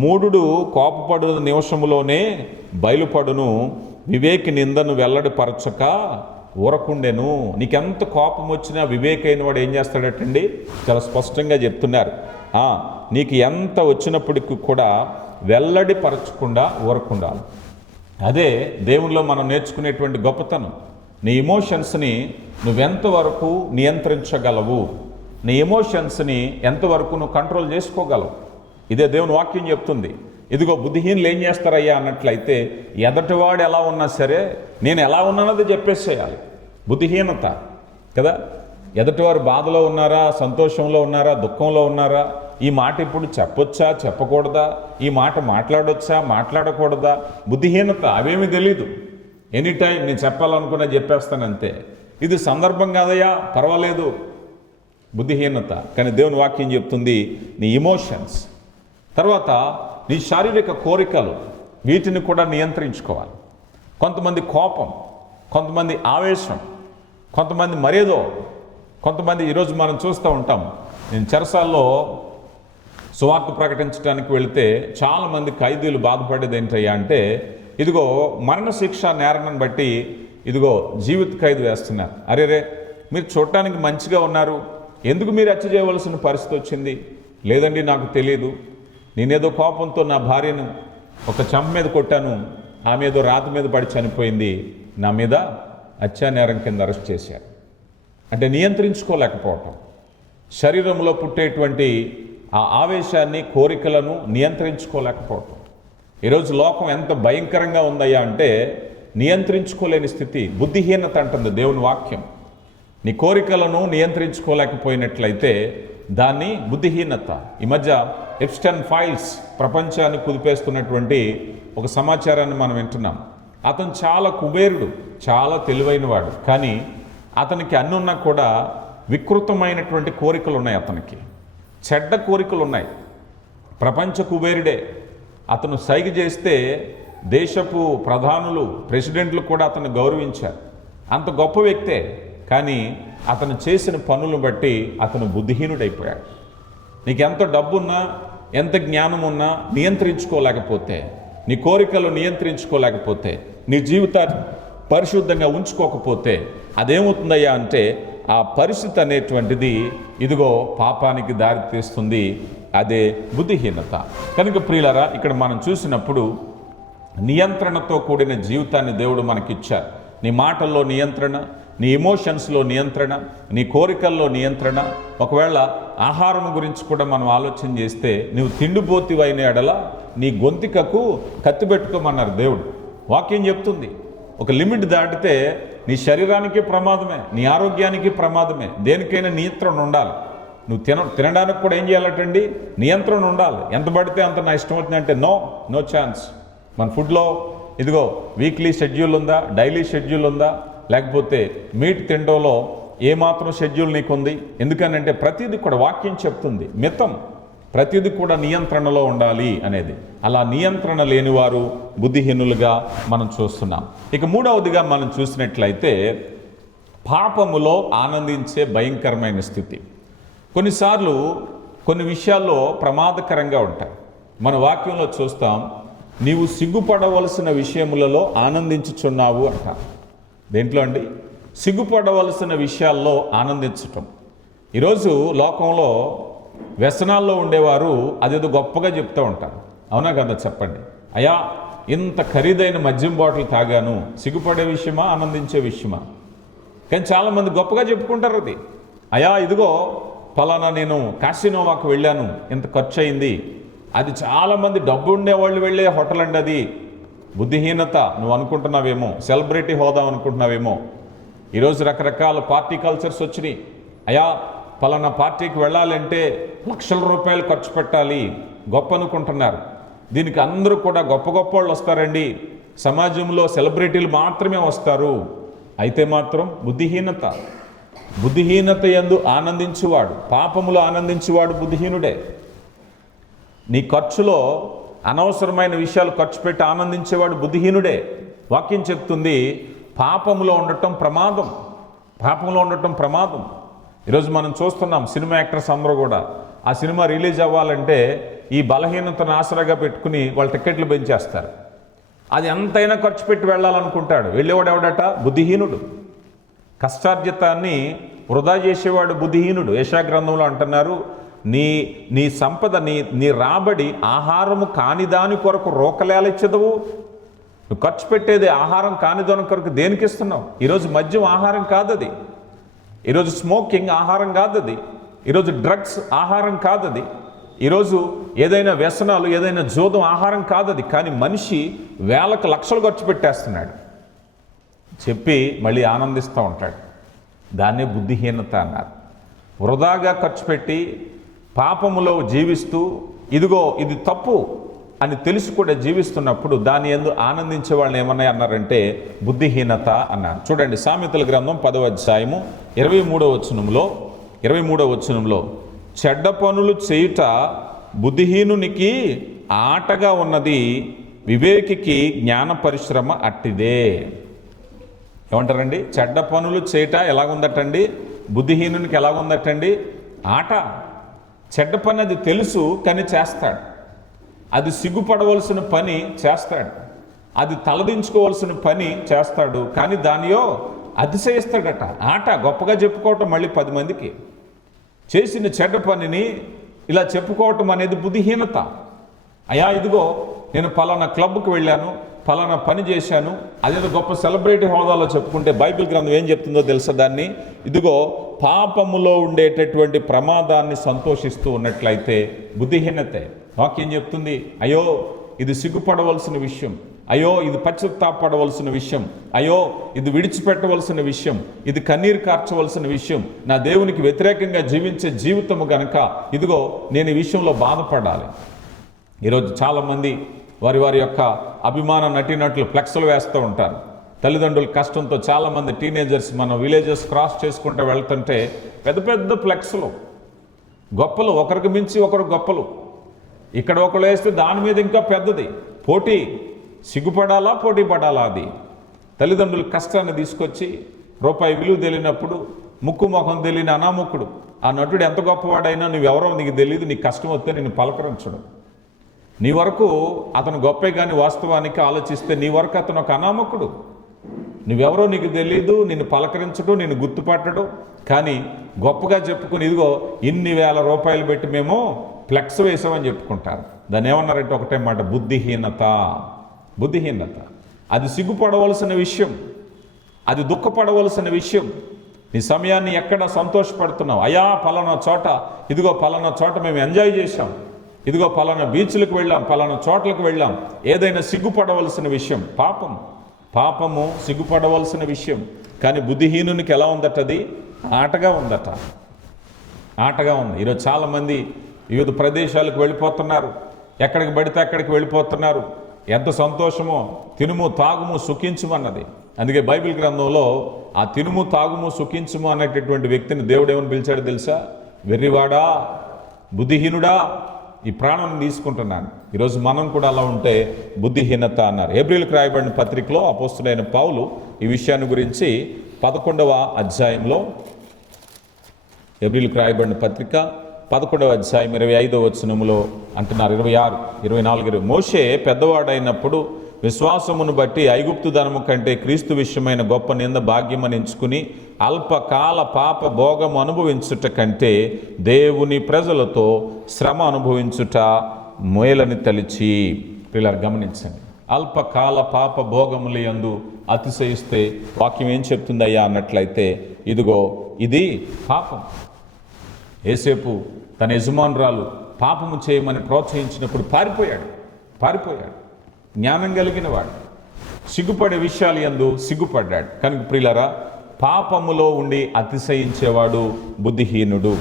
మూఢుడు కోపపడు నిమిషములోనే బయలుపడును, వివేకి నిందను వెల్లడిపరచక ఊరకుండెను. నీకెంత కోపం వచ్చినా వివేకైన వాడు ఏం చేస్తాడటండి? చాలా స్పష్టంగా చెప్తున్నారు, నీకు ఎంత వచ్చినప్పటికీ కూడా వెల్లడిపరచకుండా ఊరకుండాలి. అదే దేవునిలో మనం నేర్చుకునేటువంటి గొప్పతనం. నీ ఎమోషన్స్ని నువ్వెంతవరకు నియంత్రించగలవు, నీ ఎమోషన్స్ని ఎంతవరకు నువ్వు కంట్రోల్ చేసుకోగలవు. ఇదే దేవుని వాక్యం చెప్తుంది. ఇదిగో బుద్ధిహీనులు ఏం చేస్తారయ్యా అన్నట్లయితే, ఎదటివాడు ఎలా ఉన్నా సరే నేను ఎలా ఉన్నానది చెప్పేసేయాలి. బుద్ధిహీనత కదా. ఎదటివారు బాధలో ఉన్నారా, సంతోషంలో ఉన్నారా, దుఃఖంలో ఉన్నారా, ఈ మాట ఇప్పుడు చెప్పొచ్చా, చెప్పకూడదా, ఈ మాట మాట్లాడొచ్చా, మాట్లాడకూడదా, బుద్ధిహీనత. అవేమీ తెలీదు. ఎనీ టైం నేను చెప్పాలనుకున్నా చెప్పేస్తానంతే. ఇది సందర్భం కాదయ్యా, పర్వాలేదు, బుద్ధిహీనత. కానీ దేవుని వాక్యం చెప్తుంది, నీ ఇమోషన్స్, తర్వాత నీ శారీరక కోరికలు, వీటిని కూడా నియంత్రించుకోవాలి. కొంతమంది కోపం, కొంతమంది ఆవేశం, కొంతమంది మరేదో, కొంతమంది ఈరోజు మనం చూస్తూ ఉంటాం. నేను చెరసాల్లో సువార్త ప్రకటించడానికి వెళితే చాలామంది ఖైదీలు బాధపడేది ఏంటయ్యా అంటే, ఇదిగో మరణశిక్ష నేరాన్ని బట్టి ఇదిగో జీవిత ఖైదు వేస్తున్నారు. అరేరే, మీరు చూడటానికి మంచిగా ఉన్నారు, ఎందుకు మీరు హత్య చేయవలసిన పరిస్థితి వచ్చింది? లేదండి నాకు తెలియదు, నేనేదో కోపంతో నా భార్యను ఒక చెంప మీద కొట్టాను, ఆమె ఏదో రాతి మీద పడి చనిపోయింది, నా మీద హత్యానేరం కింద అరెస్ట్ చేశారు. అంటే నియంత్రించుకోలేకపోవటం, శరీరంలో పుట్టేటువంటి ఆ ఆవేశాన్ని, కోరికలను నియంత్రించుకోలేకపోవటం. ఈరోజు లోకం ఎంత భయంకరంగా ఉందయ్యా అంటే నియంత్రించుకోలేని స్థితి, బుద్ధిహీనత అంటుంది దేవుని వాక్యం. నీ కోరికలను నియంత్రించుకోలేకపోయినట్లయితే దాన్ని బుద్ధిహీనత. ఈ మధ్య ఎప్స్టైన్ ఫైల్స్ ప్రపంచాన్ని కుదిపేస్తున్నటువంటి ఒక సమాచారాన్ని మనం వింటున్నాం. అతను చాలా కుబేరుడు, చాలా తెలివైనవాడు, కానీ అతనికి అన్నున్నా కూడా వికృతమైనటువంటి కోరికలు ఉన్నాయి, అతనికి చెడ్డ కోరికలు ఉన్నాయి. ప్రపంచ కుబేరుడే, అతను సైగ చేస్తే దేశపు ప్రధానులు, ప్రెసిడెంట్లు కూడా అతను గౌరవించారు. అంత గొప్ప వ్యక్తే, కానీ అతను చేసిన పనులను బట్టి అతను బుద్ధిహీనుడైపోయాడు. నీకు ఎంత డబ్బున్నా, ఎంత జ్ఞానం ఉన్నా నియంత్రించుకోలేకపోతే, నీ కోరికలు నియంత్రించుకోలేకపోతే, నీ జీవితాన్ని పరిశుద్ధంగా ఉంచుకోకపోతే అదేమవుతుందయ్యా అంటే ఆ పరిస్థితి అనేటువంటిది ఇదిగో పాపానికి దారితీస్తుంది. అదే బుద్ధిహీనత. కనుక ప్రియులారా, ఇక్కడ మనం చూసినప్పుడు నియంత్రణతో కూడిన జీవితాన్ని దేవుడు మనకిచ్చారు. నీ మాటల్లో నియంత్రణ, నీ ఎమోషన్స్లో నియంత్రణ, నీ కోరికల్లో నియంత్రణ. ఒకవేళ ఆహారం గురించి కూడా మనం ఆలోచన చేస్తే, నువ్వు తిండిపోతివైన ఎడల నీ గొంతికకు కత్తి పెట్టుకోమన్నారు దేవుడు. వాక్యం చెప్తుంది, ఒక లిమిట్ దాటితే నీ శరీరానికి ప్రమాదమే, నీ ఆరోగ్యానికి ప్రమాదమే. దేనికైనా నియంత్రణ ఉండాలి. నువ్వు తినడానికి కూడా ఏం చేయాలటండి? నియంత్రణ ఉండాలి. ఎంత పడితే అంత నా ఇష్టం వచ్చింది అంటే నో ఛాన్స్. మన ఫుడ్లో ఇదిగో వీక్లీ షెడ్యూల్ ఉందా, డైలీ షెడ్యూల్ ఉందా, లేకపోతే మీట్ తినడంలో ఏమాత్రం షెడ్యూల్ నీకుంది? ఎందుకనంటే ప్రతిదీ కూడా వాక్యం చెప్తుంది, మితం, ప్రతిదీ కూడా నియంత్రణలో ఉండాలి అనేది. అలా నియంత్రణ లేనివారు బుద్ధిహీనులుగా మనం చూస్తున్నాం. ఇక మూడవదిగా మనం చూసినట్లయితే పాపములో ఆనందించే భయంకరమైన స్థితి. కొన్నిసార్లు కొన్ని విషయాల్లో ప్రమాదకరంగా ఉంటాయి. మన వాక్యంలో చూస్తాం, నీవు సిగ్గుపడవలసిన విషయములలో ఆనందించుచున్నావు అంట. దేంట్లో అండి? సిగ్గుపడవలసిన విషయాల్లో ఆనందించటం. ఈరోజు లోకంలో వ్యసనాల్లో ఉండేవారు అదేదో గొప్పగా చెప్తూ ఉంటారు. అవునా కదా? చెప్పండి. అయ్యా, ఇంత ఖరీదైన మద్యం బాటిల్ తాగాను, సిగ్గుపడే విషయమా, ఆనందించే విషయమా? కానీ చాలామంది గొప్పగా చెప్పుకుంటారు అది. అయ్యా, ఇదిగో ఫలానా నేను కాసినోవాకు వెళ్ళాను, ఇంత ఖర్చు అయింది. అది చాలామంది డబ్బు ఉండేవాళ్ళు వెళ్ళే హోటల్ అండి అది. బుద్ధిహీనత. నువ్వు అనుకుంటున్నావేమో సెలబ్రిటీ హోదాం అనుకుంటున్నావేమో. ఈరోజు రకరకాల పార్టీ కల్చర్స్ వచ్చినాయి. అయ్యా, ఫలానా పార్టీకి వెళ్ళాలంటే లక్షల రూపాయలు ఖర్చు పెట్టాలి, గొప్ప అనుకుంటున్నారు. దీనికి అందరూ కూడా గొప్ప గొప్ప వాళ్ళు వస్తారండి, సమాజంలో సెలబ్రిటీలు మాత్రమే వస్తారు. అయితే మాత్రం బుద్ధిహీనత. బుద్ధిహీనత యందు ఆనందించువాడు, పాపములో ఆనందించువాడు బుద్ధిహీనుడే. నీ ఖర్చులో అనవసరమైన విషయాలు ఖర్చు పెట్టి ఆనందించేవాడు బుద్ధిహీనుడే. వాక్యం చెప్తుంది పాపములో ఉండటం ప్రమాదం, పాపంలో ఉండటం ప్రమాదం. ఈరోజు మనం చూస్తున్నాం సినిమా యాక్టర్స్ అందరూ కూడా ఆ సినిమా రిలీజ్ అవ్వాలంటే ఈ బలహీనతను ఆసరాగా పెట్టుకుని వాళ్ళ టికెట్లు పెంచేస్తారు. అది ఎంతైనా ఖర్చు పెట్టి వెళ్ళాలనుకుంటాడు. వెళ్ళేవాడు ఎవడట? బుద్ధిహీనుడు. కష్టార్జితాన్ని వృధా చేసేవాడు బుద్ధిహీనుడు. యెషయా గ్రంథంలో అంటున్నారు, నీ సంపద, నీ రాబడి ఆహారము కాని దాని కొరకు రోకలేలిచ్చదవు. నువ్వు ఖర్చు పెట్టేది ఆహారం కాని దాని కొరకు దేనికి ఇస్తున్నావు? ఈరోజు మద్యం ఆహారం కాదది. ఈరోజు స్మోకింగ్ ఆహారం కాదది. ఈరోజు డ్రగ్స్ ఆహారం కాదది. ఈరోజు ఏదైనా వ్యసనాలు, ఏదైనా జోదం ఆహారం కాదది. కానీ మనిషి వేలకు లక్షలు ఖర్చు పెట్టేస్తున్నాడు, చెప్పి మళ్ళీ ఆనందిస్తూ ఉంటాడు. దాన్నే బుద్ధిహీనత అన్నారు. వృధాగా ఖర్చు పెట్టి పాపములో జీవిస్తూ ఇదిగో ఇది తప్పు అని తెలిసి కూడా జీవిస్తున్నప్పుడు దాని యందు ఆనందించే వాళ్ళని ఏమన్నా అన్నారంటే బుద్ధిహీనత అన్నారు. చూడండి, సామెతల గ్రంథం 10వ అధ్యాయము 23వ వచనంలో చెడ్డ పనులు చేయుట బుద్ధిహీనునికి ఆటగా ఉన్నది, వివేకికి జ్ఞాన పరిశ్రమ అట్టిదే. ఏమంటారండి? చెడ్డ పనులు చేయుట ఎలాగుందటండి? బుద్ధిహీనునికి ఎలాగుందటండి? ఆట. చెడ్డ పని అది తెలుసు కానీ చేస్తాడు. అది సిగ్గుపడవలసిన పని చేస్తాడు. అది తలదించుకోవాల్సిన పని చేస్తాడు. కానీ దానియో అతిశయిస్తాడట. ఆట. గొప్పగా చెప్పుకోవటం మళ్ళీ 10 మందికి. చేసిన చెడ్డ పనిని ఇలా చెప్పుకోవటం అనేది బుద్ధిహీనత. అయ్యా ఇదిగో నేను పలానా క్లబ్కి వెళ్ళాను, పలానా పని చేశాను, అదేదో గొప్ప సెలబ్రిటీ హోదాలో చెప్పుకుంటే బైబిల్ గ్రంథం ఏం చెప్తుందో తెలుసా దాన్ని? ఇదిగో పాపములో ఉండేటటువంటి ప్రమాదాన్ని సంతోషిస్తూ ఉన్నట్లయితే బుద్ధిహీనతే. వాక్యం చెప్తుంది, అయ్యో ఇది సిగ్గుపడవలసిన విషయం, అయ్యో ఇది పశ్చాత్తాపడవలసిన విషయం, అయ్యో ఇది విడిచిపెట్టవలసిన విషయం, ఇది కన్నీరు కార్చవలసిన విషయం, నా దేవునికి వ్యతిరేకంగా జీవించే జీవితము గనక ఇదిగో నేను ఈ విషయంలో బాధపడాలి. ఈరోజు చాలామంది వారి వారి యొక్క అభిమాన నటీనటులు ఫ్లెక్స్లు వేస్తూ ఉంటారు. తల్లిదండ్రుల కష్టంతో చాలామంది టీనేజర్స్ మన విలేజెస్ క్రాస్ చేసుకుంటూ వెళ్తుంటే పెద్ద పెద్ద ఫ్లెక్స్లు, గొప్పలు, ఒకరికి మించి ఒకరు గొప్పలు. ఇక్కడ ఒకరు వేస్తే దాని మీద ఇంకా పెద్దది పోటీ. సిగ్గుపడాలా, పోటీ పడాలా? అది తల్లిదండ్రుల కష్టాన్ని తీసుకొచ్చి రూపాయి విలువ తెలియనప్పుడు ముక్కు ముఖం తెలియని అనాముకుడు ఆ నటుడు ఎంత గొప్పవాడైనా నువ్వెవరో నీకు తెలియదు, నీకు కష్టం వస్తే నేను పలకరించడం. నీ వరకు అతను గొప్పే కానీ వాస్తవానికి ఆలోచిస్తే నీ వరకు అతను ఒక అనామకుడు. నువ్వెవరో నీకు తెలియదు, నిన్ను పలకరించడం, నిన్ను గుర్తుపట్టడం. కానీ గొప్పగా చెప్పుకుని ఇదిగో ఇన్ని వేల రూపాయలు పెట్టి మేము ఫ్లెక్స్ వేసామని చెప్పుకుంటారు. దాన్ని ఏమన్నారంటే ఒకటే మాట, బుద్ధిహీనత. బుద్ధిహీనత. అది సిగ్గుపడవలసిన విషయం, అది దుఃఖపడవలసిన విషయం. నీ సమయాన్ని ఎక్కడ సంతోషపడుతున్నావు? అయ్యా పలానా చోట, ఇదిగో పలానా చోట మేము ఎంజాయ్ చేశాం, ఇదిగో పలానా బీచ్లకు వెళ్ళాం, పలానా చోట్లకు వెళ్ళాం. ఏదైనా సిగ్గుపడవలసిన విషయం. పాపము సిగ్గుపడవలసిన విషయం. కానీ బుద్ధిహీనునికి ఎలా ఉందట? అది ఆటగా ఉందట, ఆటగా ఉంది. ఈరోజు చాలామంది వివిధ ప్రదేశాలకు వెళ్ళిపోతున్నారు, ఎక్కడికి పడితే అక్కడికి వెళ్ళిపోతున్నారు. ఎంత సంతోషమో! తినుము తాగుము సుఖించుమన్నది. అందుకే బైబిల్ గ్రంథంలో ఆ తినుము తాగుము సుఖించుము అనేటటువంటి వ్యక్తిని దేవుడు ఏమని పిలిచాడు తెలుసా? వెర్రివాడా, బుద్ధిహీనుడా, ఈ ప్రాణం తీసుకుంటున్నాను. ఈరోజు మనం కూడా అలా ఉంటే బుద్ధిహీనత అన్నారు. హెబ్రీయులకు రాయబడిన పత్రికలో అపోస్తులైన పౌలు ఈ విషయాన్ని గురించి 11వ అధ్యాయంలో, హెబ్రీయులకు రాయబడిన పత్రిక 11వ అధ్యాయం 25వ వచనములో అంటున్నారు, 26, 24. మోషే పెద్దవాడైనప్పుడు విశ్వాసమును బట్టి ఐగుప్తు ధనము కంటే క్రీస్తు విషయమైన గొప్ప నింద భాగ్యమని ఎంచుకుని అల్పకాల పాప భోగము అనుభవించుట కంటే దేవుని ప్రజలతో శ్రమ అనుభవించుట మేలని తలిచి. పిల్లలు గమనించండి, అల్పకాల పాప భోగముల యందు అతిశయిస్తే వాక్యం ఏం చెప్తుందయ్యా అన్నట్లయితే ఇదిగో ఇది పాపం. యేసేపు తన యజమానురాలు పాపము చేయమని ప్రోత్సహించినప్పుడు పారిపోయాడు. జ్ఞానం కలిగిన వాడు, సిగ్గుపడే విషయాలు యందు సిగ్గుపడ్డాడు. కనుక ప్రియులారా, పాపములో ఉండి అతిశయించేవాడు బుద్ధిహీనుడు.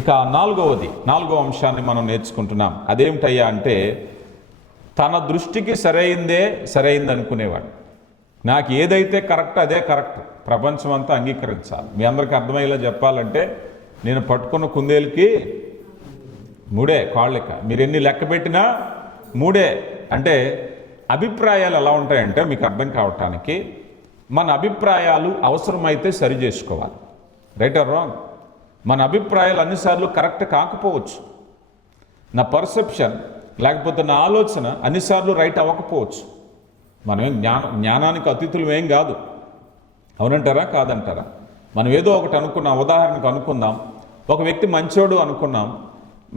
ఇక నాలుగవ అంశాన్ని మనం నేర్చుకుంటున్నాం. అదేమిటయ్యా అంటే తన దృష్టికి సరైంది అనుకునేవాడు. నాకు ఏదైతే కరెక్ట్ అదే కరెక్ట్, ప్రపంచం అంతా అంగీకరించాలి. మీ అందరికీ అర్థమయ్యేలా చెప్పాలంటే నేను పట్టుకున్న కుందేలుకి 3 కాళ్ళెక్క, మీరు ఎన్ని లెక్క పెట్టినా 3. అంటే అభిప్రాయాలు ఎలా ఉంటాయంటే మీకు అర్థం కావటానికి, మన అభిప్రాయాలు అవసరమైతే సరి చేసుకోవాలి. Right are wrong? మన అభిప్రాయాలు అన్నిసార్లు కరెక్ట్ కాకపోవచ్చు. నా పర్సెప్షన్ లేకపోతే నా ఆలోచన అన్నిసార్లు రైట్ అవ్వకపోవచ్చు. మనమేం జ్ఞానానికి అతిథులు ఏం కాదు. అవునంటారా కాదంటారా? మనం ఏదో ఒకటి అనుకున్నాం. ఉదాహరణకు అనుకుందాం, ఒక వ్యక్తి మంచోడు అనుకున్నాం.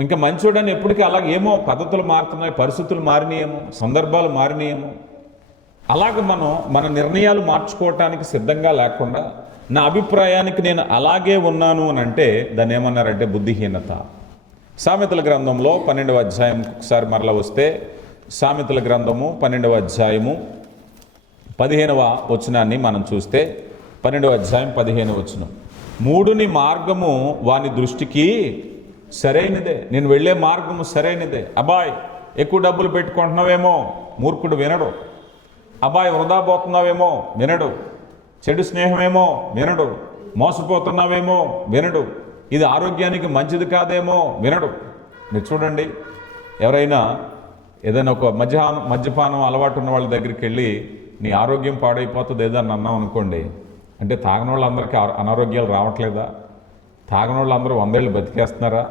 ఇంకా మంచోడని ఎప్పటికీ అలాగే ఏమో పద్ధతులు మారుతున్నాయి, పరిస్థితులు మారినాయేమో, సందర్భాలు మారినాయేమో. అలాగే మనం మన నిర్ణయాలు మార్చుకోవటానికి సిద్ధంగా లేకుండా నా అభిప్రాయానికి నేను అలాగే ఉన్నాను అని అంటే దాన్ని ఏమన్నారంటే బుద్ధిహీనత. సామెతల గ్రంథంలో 12వ అధ్యాయం ఒకసారి మరలా వస్తే, సామెతల గ్రంథము 12వ అధ్యాయము 15వ వచనాన్ని మనం చూస్తే, 12వ అధ్యాయం 15వ వచనం, మూఢుని మార్గము వాని దృష్టికి సరైనదే. నేను వెళ్ళే మార్గము సరైనదే. అబ్బాయి ఎక్కువ డబ్బులు పెట్టుకుంటున్నావేమో, మూర్ఖుడు వినడు. అబ్బాయి వృధా పోతున్నావేమో, వినడు. చెడు స్నేహమేమో, వినడు. మోసపోతున్నావేమో, వినడు. ఇది ఆరోగ్యానికి మంచిది కాదేమో, వినడు. మీరు చూడండి, ఎవరైనా ఏదైనా ఒక మద్యపానం అలవాటు ఉన్న వాళ్ళ దగ్గరికి వెళ్ళి నీ ఆరోగ్యం పాడైపోతుంది ఏదన్నా అన్నాం అనుకోండి, అంటే తాగిన వాళ్ళందరికీ అనారోగ్యాలు రావట్లేదా? తాగిన వాళ్ళందరూ 100 ఏళ్ళు బతికేస్తున్నారా?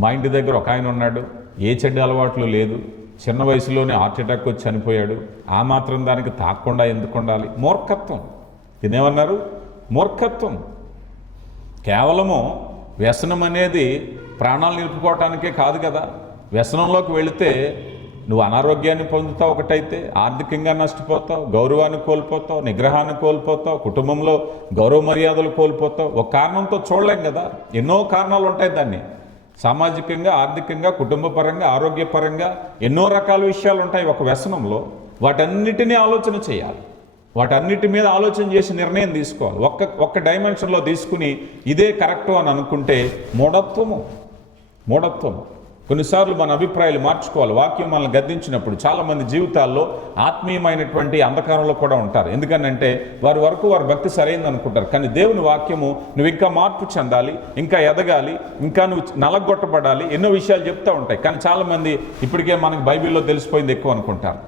మా ఇంటి దగ్గర ఒక ఆయన ఉన్నాడు, ఏ చెడ్డ అలవాట్లు లేదు, చిన్న వయసులోనే హార్ట్ అటాక్ వచ్చి చనిపోయాడు. ఆ మాత్రం దానికి తాగకుండా ఎందుకు ఉండాలి? మూర్ఖత్వం. తినేమన్నారు? మూర్ఖత్వం. కేవలము వ్యసనం అనేది ప్రాణాలు నిలుపుకోవటానికే కాదు కదా. వ్యసనంలోకి వెళితే నువ్వు అనారోగ్యాన్ని పొందుతావు, ఒకటైతే ఆర్థికంగా నష్టపోతావు, గౌరవాన్ని కోల్పోతావు, నిగ్రహాన్ని కోల్పోతావు, కుటుంబంలో గౌరవ మర్యాదలు కోల్పోతావు. ఒక కారణంతో చూడలేం కదా, ఎన్నో కారణాలు ఉంటాయి. దాన్ని సామాజికంగా, ఆర్థికంగా, కుటుంబపరంగా, ఆరోగ్యపరంగా ఎన్నో రకాల విషయాలు ఉంటాయి ఒక వ్యసనంలో. వాటన్నిటినీ ఆలోచన చేయాలి, వాటన్నిటి మీద ఆలోచన చేసి నిర్ణయం తీసుకోవాలి. ఒక్క డైమెన్షన్లో తీసుకుని ఇదే కరెక్టు అని అనుకుంటే మూఢత్వము. కొన్నిసార్లు మన అభిప్రాయాలు మార్చుకోవాలి. వాక్యం మనల్ని గద్దించినప్పుడు చాలామంది జీవితాల్లో ఆత్మీయమైనటువంటి అంధకారంలో కూడా ఉంటారు. ఎందుకనంటే వారి వరకు వారి భక్తి సరైంది అనుకుంటారు. కానీ దేవుని వాక్యము నువ్వు ఇంకా మార్పు చెందాలి, ఇంకా ఎదగాలి, ఇంకా నువ్వు నలగొట్టబడాలి, ఎన్నో విషయాలు చెప్తూ ఉంటాయి. కానీ చాలామంది ఇప్పటికే మనకు బైబిల్లో తెలిసిపోయింది ఎక్కువ అనుకుంటారు.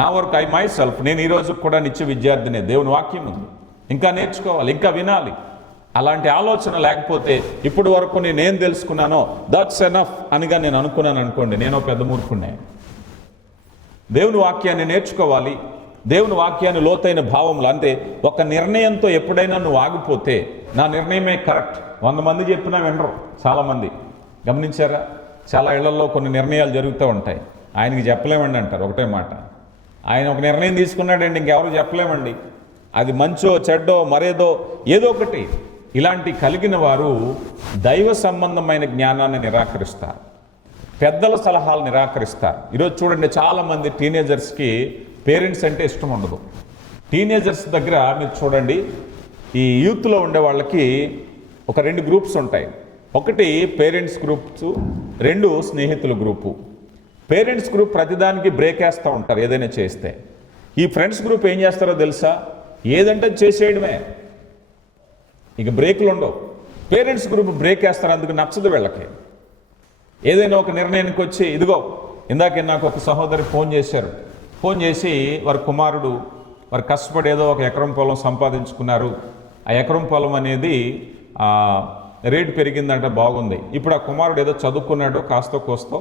నా వరకు మై సెల్ఫ్, నేను ఈరోజు కూడా నిత్య విద్యార్థినే. దేవుని వాక్యం ఉంది, ఇంకా నేర్చుకోవాలి, ఇంకా వినాలి. అలాంటి ఆలోచన లేకపోతే ఇప్పుడు వరకు నేనేం తెలుసుకున్నానో దట్స్ ఎనఫ్ అనిగా నేను అనుకున్నాను అనుకోండి, నేను పెద్ద మూర్ఖుడినే. దేవుని వాక్యాన్ని నేర్చుకోవాలి. దేవుని వాక్యాన్ని లోతైన భావంలో, అంటే ఒక నిర్ణయంతో ఎప్పుడైనా నువ్వు ఆగిపోతే నా నిర్ణయమే కరెక్ట్ 100 మంది చెప్పినా వినరు. చాలామంది గమనించారా? చాలా ఇళ్లలో కొన్ని నిర్ణయాలు జరుగుతూ ఉంటాయి. ఆయనకి చెప్పలేమండి అంటారు, ఒకటే మాట. ఆయన ఒక నిర్ణయం తీసుకున్నాడండి, ఇంకెవరు చెప్పలేమండి. అది మంచో చెడ్డో మరేదో ఏదో ఒకటి. ఇలాంటి కలిగిన వారు దైవ సంబంధమైన జ్ఞానాన్ని నిరాకరిస్తారు, పెద్దల సలహాలు నిరాకరిస్తారు. ఈరోజు చూడండి, చాలామంది టీనేజర్స్కి పేరెంట్స్ అంటే ఇష్టం ఉండదు. టీనేజర్స్ దగ్గర మీరు చూడండి, ఈ యూత్లో ఉండే వాళ్ళకి ఒక 2 గ్రూప్స్ ఉంటాయి. ఒకటి పేరెంట్స్ గ్రూప్స్, 2 స్నేహితుల గ్రూపు. పేరెంట్స్ గ్రూప్ ప్రతిదానికి బ్రేక్ వేస్తూ ఉంటారు ఏదైనా చేస్తే. ఈ ఫ్రెండ్స్ గ్రూప్ ఏం చేస్తారో తెలుసా? ఏదంటే చేసేయడమే, ఇక బ్రేకులు ఉండవు. పేరెంట్స్ గ్రూప్ బ్రేక్ వేస్తారు, అందుకు నచ్చదు వీళ్ళకి. ఏదైనా ఒక నిర్ణయానికి వచ్చి, ఇదిగో ఇందాకే నాకు ఒక సహోదరి ఫోన్ చేశారు. ఫోన్ చేసి వారి కుమారుడు వారు కష్టపడి ఏదో 1 ఎకరం పొలం సంపాదించుకున్నారు. ఆ ఎకరం పొలం అనేది రేటు పెరిగిందంటే బాగుంది. ఇప్పుడు ఆ కుమారుడు ఏదో చదువుకున్నాడు కాస్తో కోస్తో.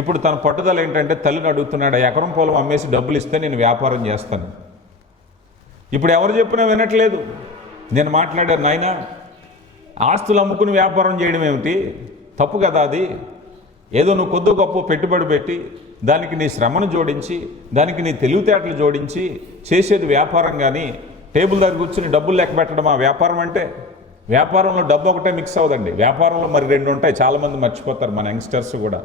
ఇప్పుడు తన పట్టుదల ఏంటంటే తల్లిని అడుగుతున్నాడు, ఆ ఎకరం పొలం అమ్మేసి డబ్బులు ఇస్తే నేను వ్యాపారం చేస్తాను. ఇప్పుడు ఎవరు చెప్పినా వినట్లేదు. నేను మాట్లాడాను, నాయనా ఆస్తులు అమ్ముకుని వ్యాపారం చేయడం ఏమిటి? తప్పు కదా అది. ఏదో నువ్వు కొద్ది గొప్ప పెట్టుబడి పెట్టి దానికి నీ శ్రమను జోడించి దానికి నీ తెలివితేటలు జోడించి చేసేది వ్యాపారం. కానీ టేబుల్ దగ్గర కూర్చుని డబ్బులు లెక్క పెట్టడం ఆ వ్యాపారం అంటే? వ్యాపారంలో డబ్బు ఒకటే మిక్స్ అవ్వదండి, వ్యాపారంలో మరి 2 ఉంటాయి. చాలామంది మర్చిపోతారు, మన యంగ్స్టర్స్ కూడా.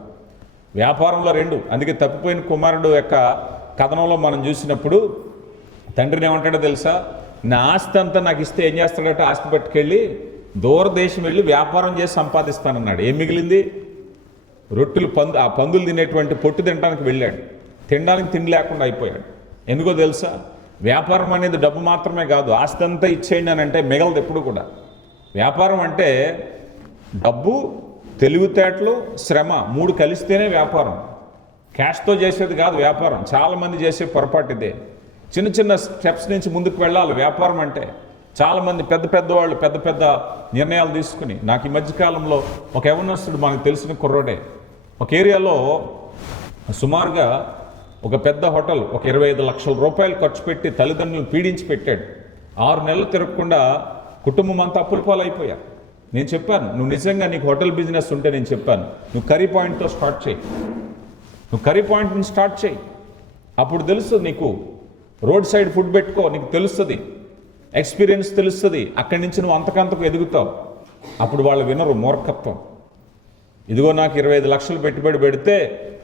వ్యాపారంలో 2. అందుకే తప్పిపోయిన కుమారుడు యొక్క కథనంలో మనం చూసినప్పుడు తండ్రిని ఏమంటాడో తెలుసా? నా ఆస్తి అంతా నాకు ఇస్తే ఏం చేస్తాడట? ఆస్తి పట్టుకెళ్ళి దూరదేశం వెళ్ళి వ్యాపారం చేసి సంపాదిస్తానన్నాడు. ఏం మిగిలింది? రొట్టెలు, ఆ పందులు తినేటువంటి పొట్టు తినడానికి వెళ్ళాడు. తినడానికి తిండి లేకుండా అయిపోయాడు. ఎందుకో తెలుసా? వ్యాపారం అనేది డబ్బు మాత్రమే కాదు, ఆస్తి అంతా ఇచ్చేయండి అని అంటే మిగలదు ఎప్పుడు కూడా. వ్యాపారం అంటే డబ్బు, తెలివితేటలు, శ్రమ 3 కలిస్తేనే వ్యాపారం. క్యాష్తో చేసేది కాదు వ్యాపారం. చాలామంది చేసే పొరపాటు ఇదే. చిన్న చిన్న స్టెప్స్ నుంచి ముందుకు వెళ్ళాలి వ్యాపారం అంటే. చాలామంది పెద్దవాళ్ళు పెద్ద నిర్ణయాలు తీసుకుని, నాకు ఈ మధ్యకాలంలో ఒక యవనస్తుడు మనకు తెలిసిన కుర్రోడే ఒక ఏరియాలో సుమారుగా ఒక పెద్ద హోటల్ ఒక 25 లక్షల రూపాయలు ఖర్చు పెట్టి తల్లిదండ్రులను పీడించి పెట్టాడు. 6 నెలలు తిరగకుండా కుటుంబం అంతా అప్పుల పాలైపోయారు. నేను చెప్పాను, నువ్వు నిజంగా నీకు హోటల్ బిజినెస్ ఉంటే నేను చెప్పాను, నువ్వు కర్రీ పాయింట్తో స్టార్ట్ చేయి. నువ్వు కర్రీ పాయింట్ నుంచి స్టార్ట్ చేయి. అప్పుడు తెలుస్తుంది నీకు. రోడ్ సైడ్ ఫుడ్ పెట్టుకో, నీకు తెలుస్తుంది, ఎక్స్పీరియన్స్ తెలుస్తుంది. అక్కడి నుంచి నువ్వు అంతకంతకు ఎదుగుతావు. అప్పుడు వాళ్ళు వినరు, మూర్ఖత్వం. ఇదిగో నాకు 25 లక్షలు పెట్టుబడి పెడితే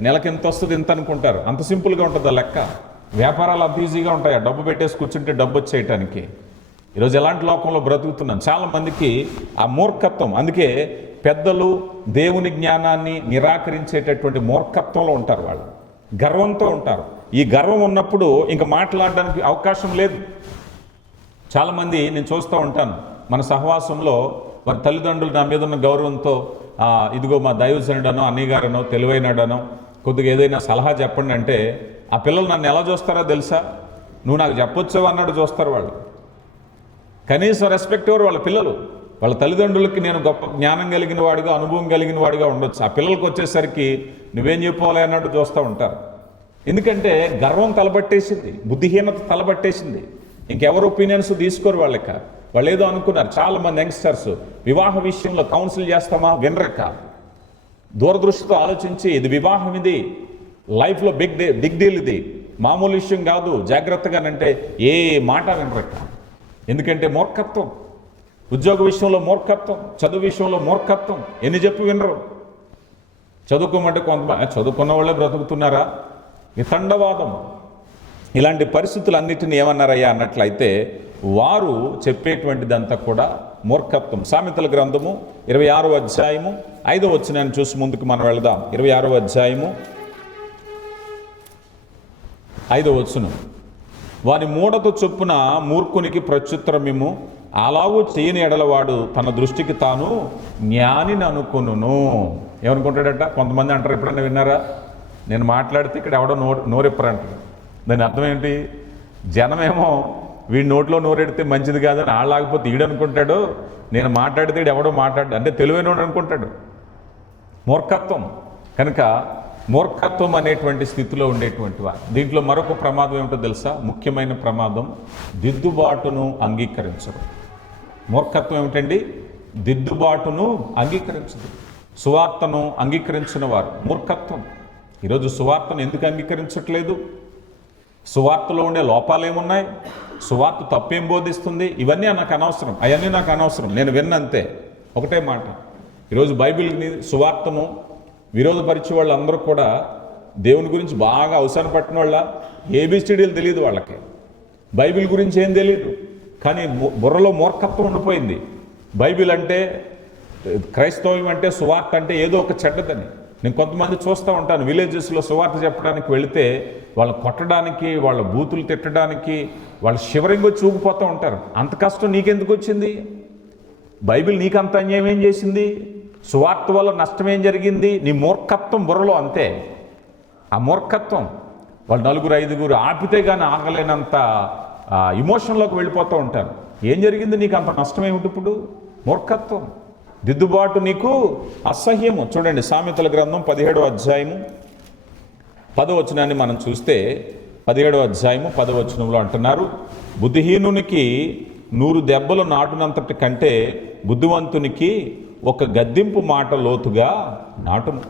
నెలకి ఎంత వస్తుంది, ఇంత అనుకుంటారు. అంత సింపుల్గా ఉంటుంది ఆ లెక్క. వ్యాపారాలు అంత ఈజీగా ఉంటాయి. డబ్బు పెట్టేసి కూర్చుంటే డబ్బు వచ్చేయటానికి. ఈరోజు ఎలాంటి లోకంలో బ్రతుకుతున్నాం? చాలామందికి ఆ మూర్ఖత్వం. అందుకే పెద్దలు దేవుని జ్ఞానాన్ని నిరాకరించేటటువంటి మూర్ఖత్వంలో ఉంటారు. వాళ్ళు గర్వంతో ఉంటారు. ఈ గర్వం ఉన్నప్పుడు ఇంకా మాట్లాడడానికి అవకాశం లేదు. చాలామంది నేను చూస్తూ ఉంటాను, మన సహవాసంలో వారి తల్లిదండ్రులు నా మీద ఉన్న గౌరవంతో, ఇదిగో మా దైవజనుడనో అన్నయ్య గారనో తెలివైనడనో కొద్దిగా ఏదైనా సలహా చెప్పండి అంటే, ఆ పిల్లలు నన్ను ఎలా చూస్తారో తెలుసా? నువ్వు నాకు చెప్పొచ్చు అన్నాడు చూస్తారు వాళ్ళు. కనీసం రెస్పెక్ట్ ఎవరు? వాళ్ళ పిల్లలు. వాళ్ళ తల్లిదండ్రులకి నేను గొప్ప జ్ఞానం కలిగిన వాడిగా, అనుభవం కలిగిన వాడిగా ఉండొచ్చు. ఆ పిల్లలకు వచ్చేసరికి నువ్వేం చెప్పాలి అన్నట్టు చూస్తూ ఉంటారు. ఎందుకంటే గర్వం తలబట్టేసింది, బుద్ధిహీనత తలబట్టేసింది. ఇంకెవరు ఒపీనియన్స్ తీసుకోరు వాళ్ళకి. వాళ్ళు ఏదో అనుకున్నారు. చాలామంది యంగ్స్టర్స్ వివాహ విషయంలో కౌన్సిల్ చేస్తామా వినరక్క. దూరదృష్టితో ఆలోచించి ఇది వివాహం, ఇది లైఫ్లో బిగ్ డీల్, ఇది మామూలు విషయం కాదు, జాగ్రత్తగానంటే ఏ మాట వినరట. ఎందుకంటే మూర్ఖత్వం, ఉద్యోగ విషయంలో మూర్ఖత్వం, చదువు విషయంలో మూర్ఖత్వం, ఎన్ని చెప్పి వినరు. చదువుకోమంటే కొంతమంది చదువుకున్న వాళ్ళే బ్రతుకుతున్నారా, వితండవాదం. ఇలాంటి పరిస్థితులన్నిటిని ఏమన్నారయ్యా అన్నట్లయితే వారు చెప్పేటువంటిదంతా కూడా మూర్ఖత్వం. సామెతల గ్రంథము 26వ అధ్యాయము 5వ వచనాన్ని చూసి ముందుకు మనం వెళదాం. 26వ అధ్యాయము 5వ వచనం, వాని మూఢత చొప్పున మూర్ఖునికి ప్రత్యుత్తరమిమ్ము, అలాగూ చేయని ఎడలవాడు తన దృష్టికి తాను జ్ఞానిని అనుకొనును. ఏమనుకుంటాడట? కొంతమంది అంటారు, ఎప్పుడన్నా విన్నారా, నేను మాట్లాడితే ఇక్కడ ఎవడో నోరెప్పరంటారు. దాని అర్థం ఏంటి? జనమేమో వీడి నోట్లో నోరెడితే మంచిది కాదని ఆళ్ళాకపోతే ఈడనుకుంటాడు, నేను మాట్లాడితే ఎవడో అంటే తెలివైనోడు అనుకుంటాడు. మూర్ఖత్వం. కనుక మూర్ఖత్వం అనేటువంటి స్థితిలో ఉండేటువంటి వారు. దీంట్లో మరొక ప్రమాదం ఏమిటో తెలుసా? ముఖ్యమైన ప్రమాదం, దిద్దుబాటును అంగీకరించరు. మూర్ఖత్వం ఏమిటండి? దిద్దుబాటును అంగీకరించదు. సువార్తను అంగీకరించిన వారు మూర్ఖత్వం. ఈరోజు సువార్తను ఎందుకు అంగీకరించట్లేదు? సువార్తలో ఉండే లోపాలు ఏమున్నాయి? సువార్త తప్పేం బోధిస్తుంది? ఇవన్నీ నాకు అనవసరం, అవన్నీ నాకు అనవసరం, నేను విన్నంతే. ఒకటే మాట, ఈరోజు బైబిల్ని సువార్తను విరోధపరిచే వాళ్ళందరూ కూడా దేవుని గురించి బాగా అవసరం పట్టిన వాళ్ళ ఏబిసిడీలు తెలియదు వాళ్ళకి, బైబిల్ గురించి ఏం తెలియదు. కానీ బుర్రలో మూర్ఖత్వం ఉండిపోయింది. బైబిల్ అంటే, క్రైస్తవం అంటే, సువార్త అంటే ఏదో ఒక చెడ్డదని. నేను కొంతమంది చూస్తూ ఉంటాను, విలేజెస్లో సువార్త చెప్పడానికి వెళితే వాళ్ళు కొట్టడానికి, వాళ్ళ బూతులు తిట్టడానికి, వాళ్ళు షివరింగ్ వచ్చి ఊగిపోతూ ఉంటారు. అంత కష్టం నీకెందుకు వచ్చింది? బైబిల్ నీకు అంత అన్యాయం ఏం చేసింది? సువార్త వల్ల నష్టం ఏం జరిగింది? నీ మూర్ఖత్వం బుర్రలో అంతే. ఆ మూర్ఖత్వం వాళ్ళు 4-5 ఆపితే కానీ ఆగలేనంత ఇమోషన్లోకి వెళ్ళిపోతూ ఉంటారు. ఏం జరిగింది? నీకు అంత నష్టం ఏమిటి ఇప్పుడు? మూర్ఖత్వం. దిద్దుబాటు నీకు అసహ్యము. చూడండి, సామెతల గ్రంథం 17వ అధ్యాయము 10వ వచనాన్ని మనం చూస్తే 17వ అధ్యాయము 10వ వచనంలో అంటున్నారు, బుద్ధిహీనునికి 100 దెబ్బలు నాటునంతటి కంటే బుద్ధివంతునికి ఒక గద్దింపు మాట లోతుగా నాటును.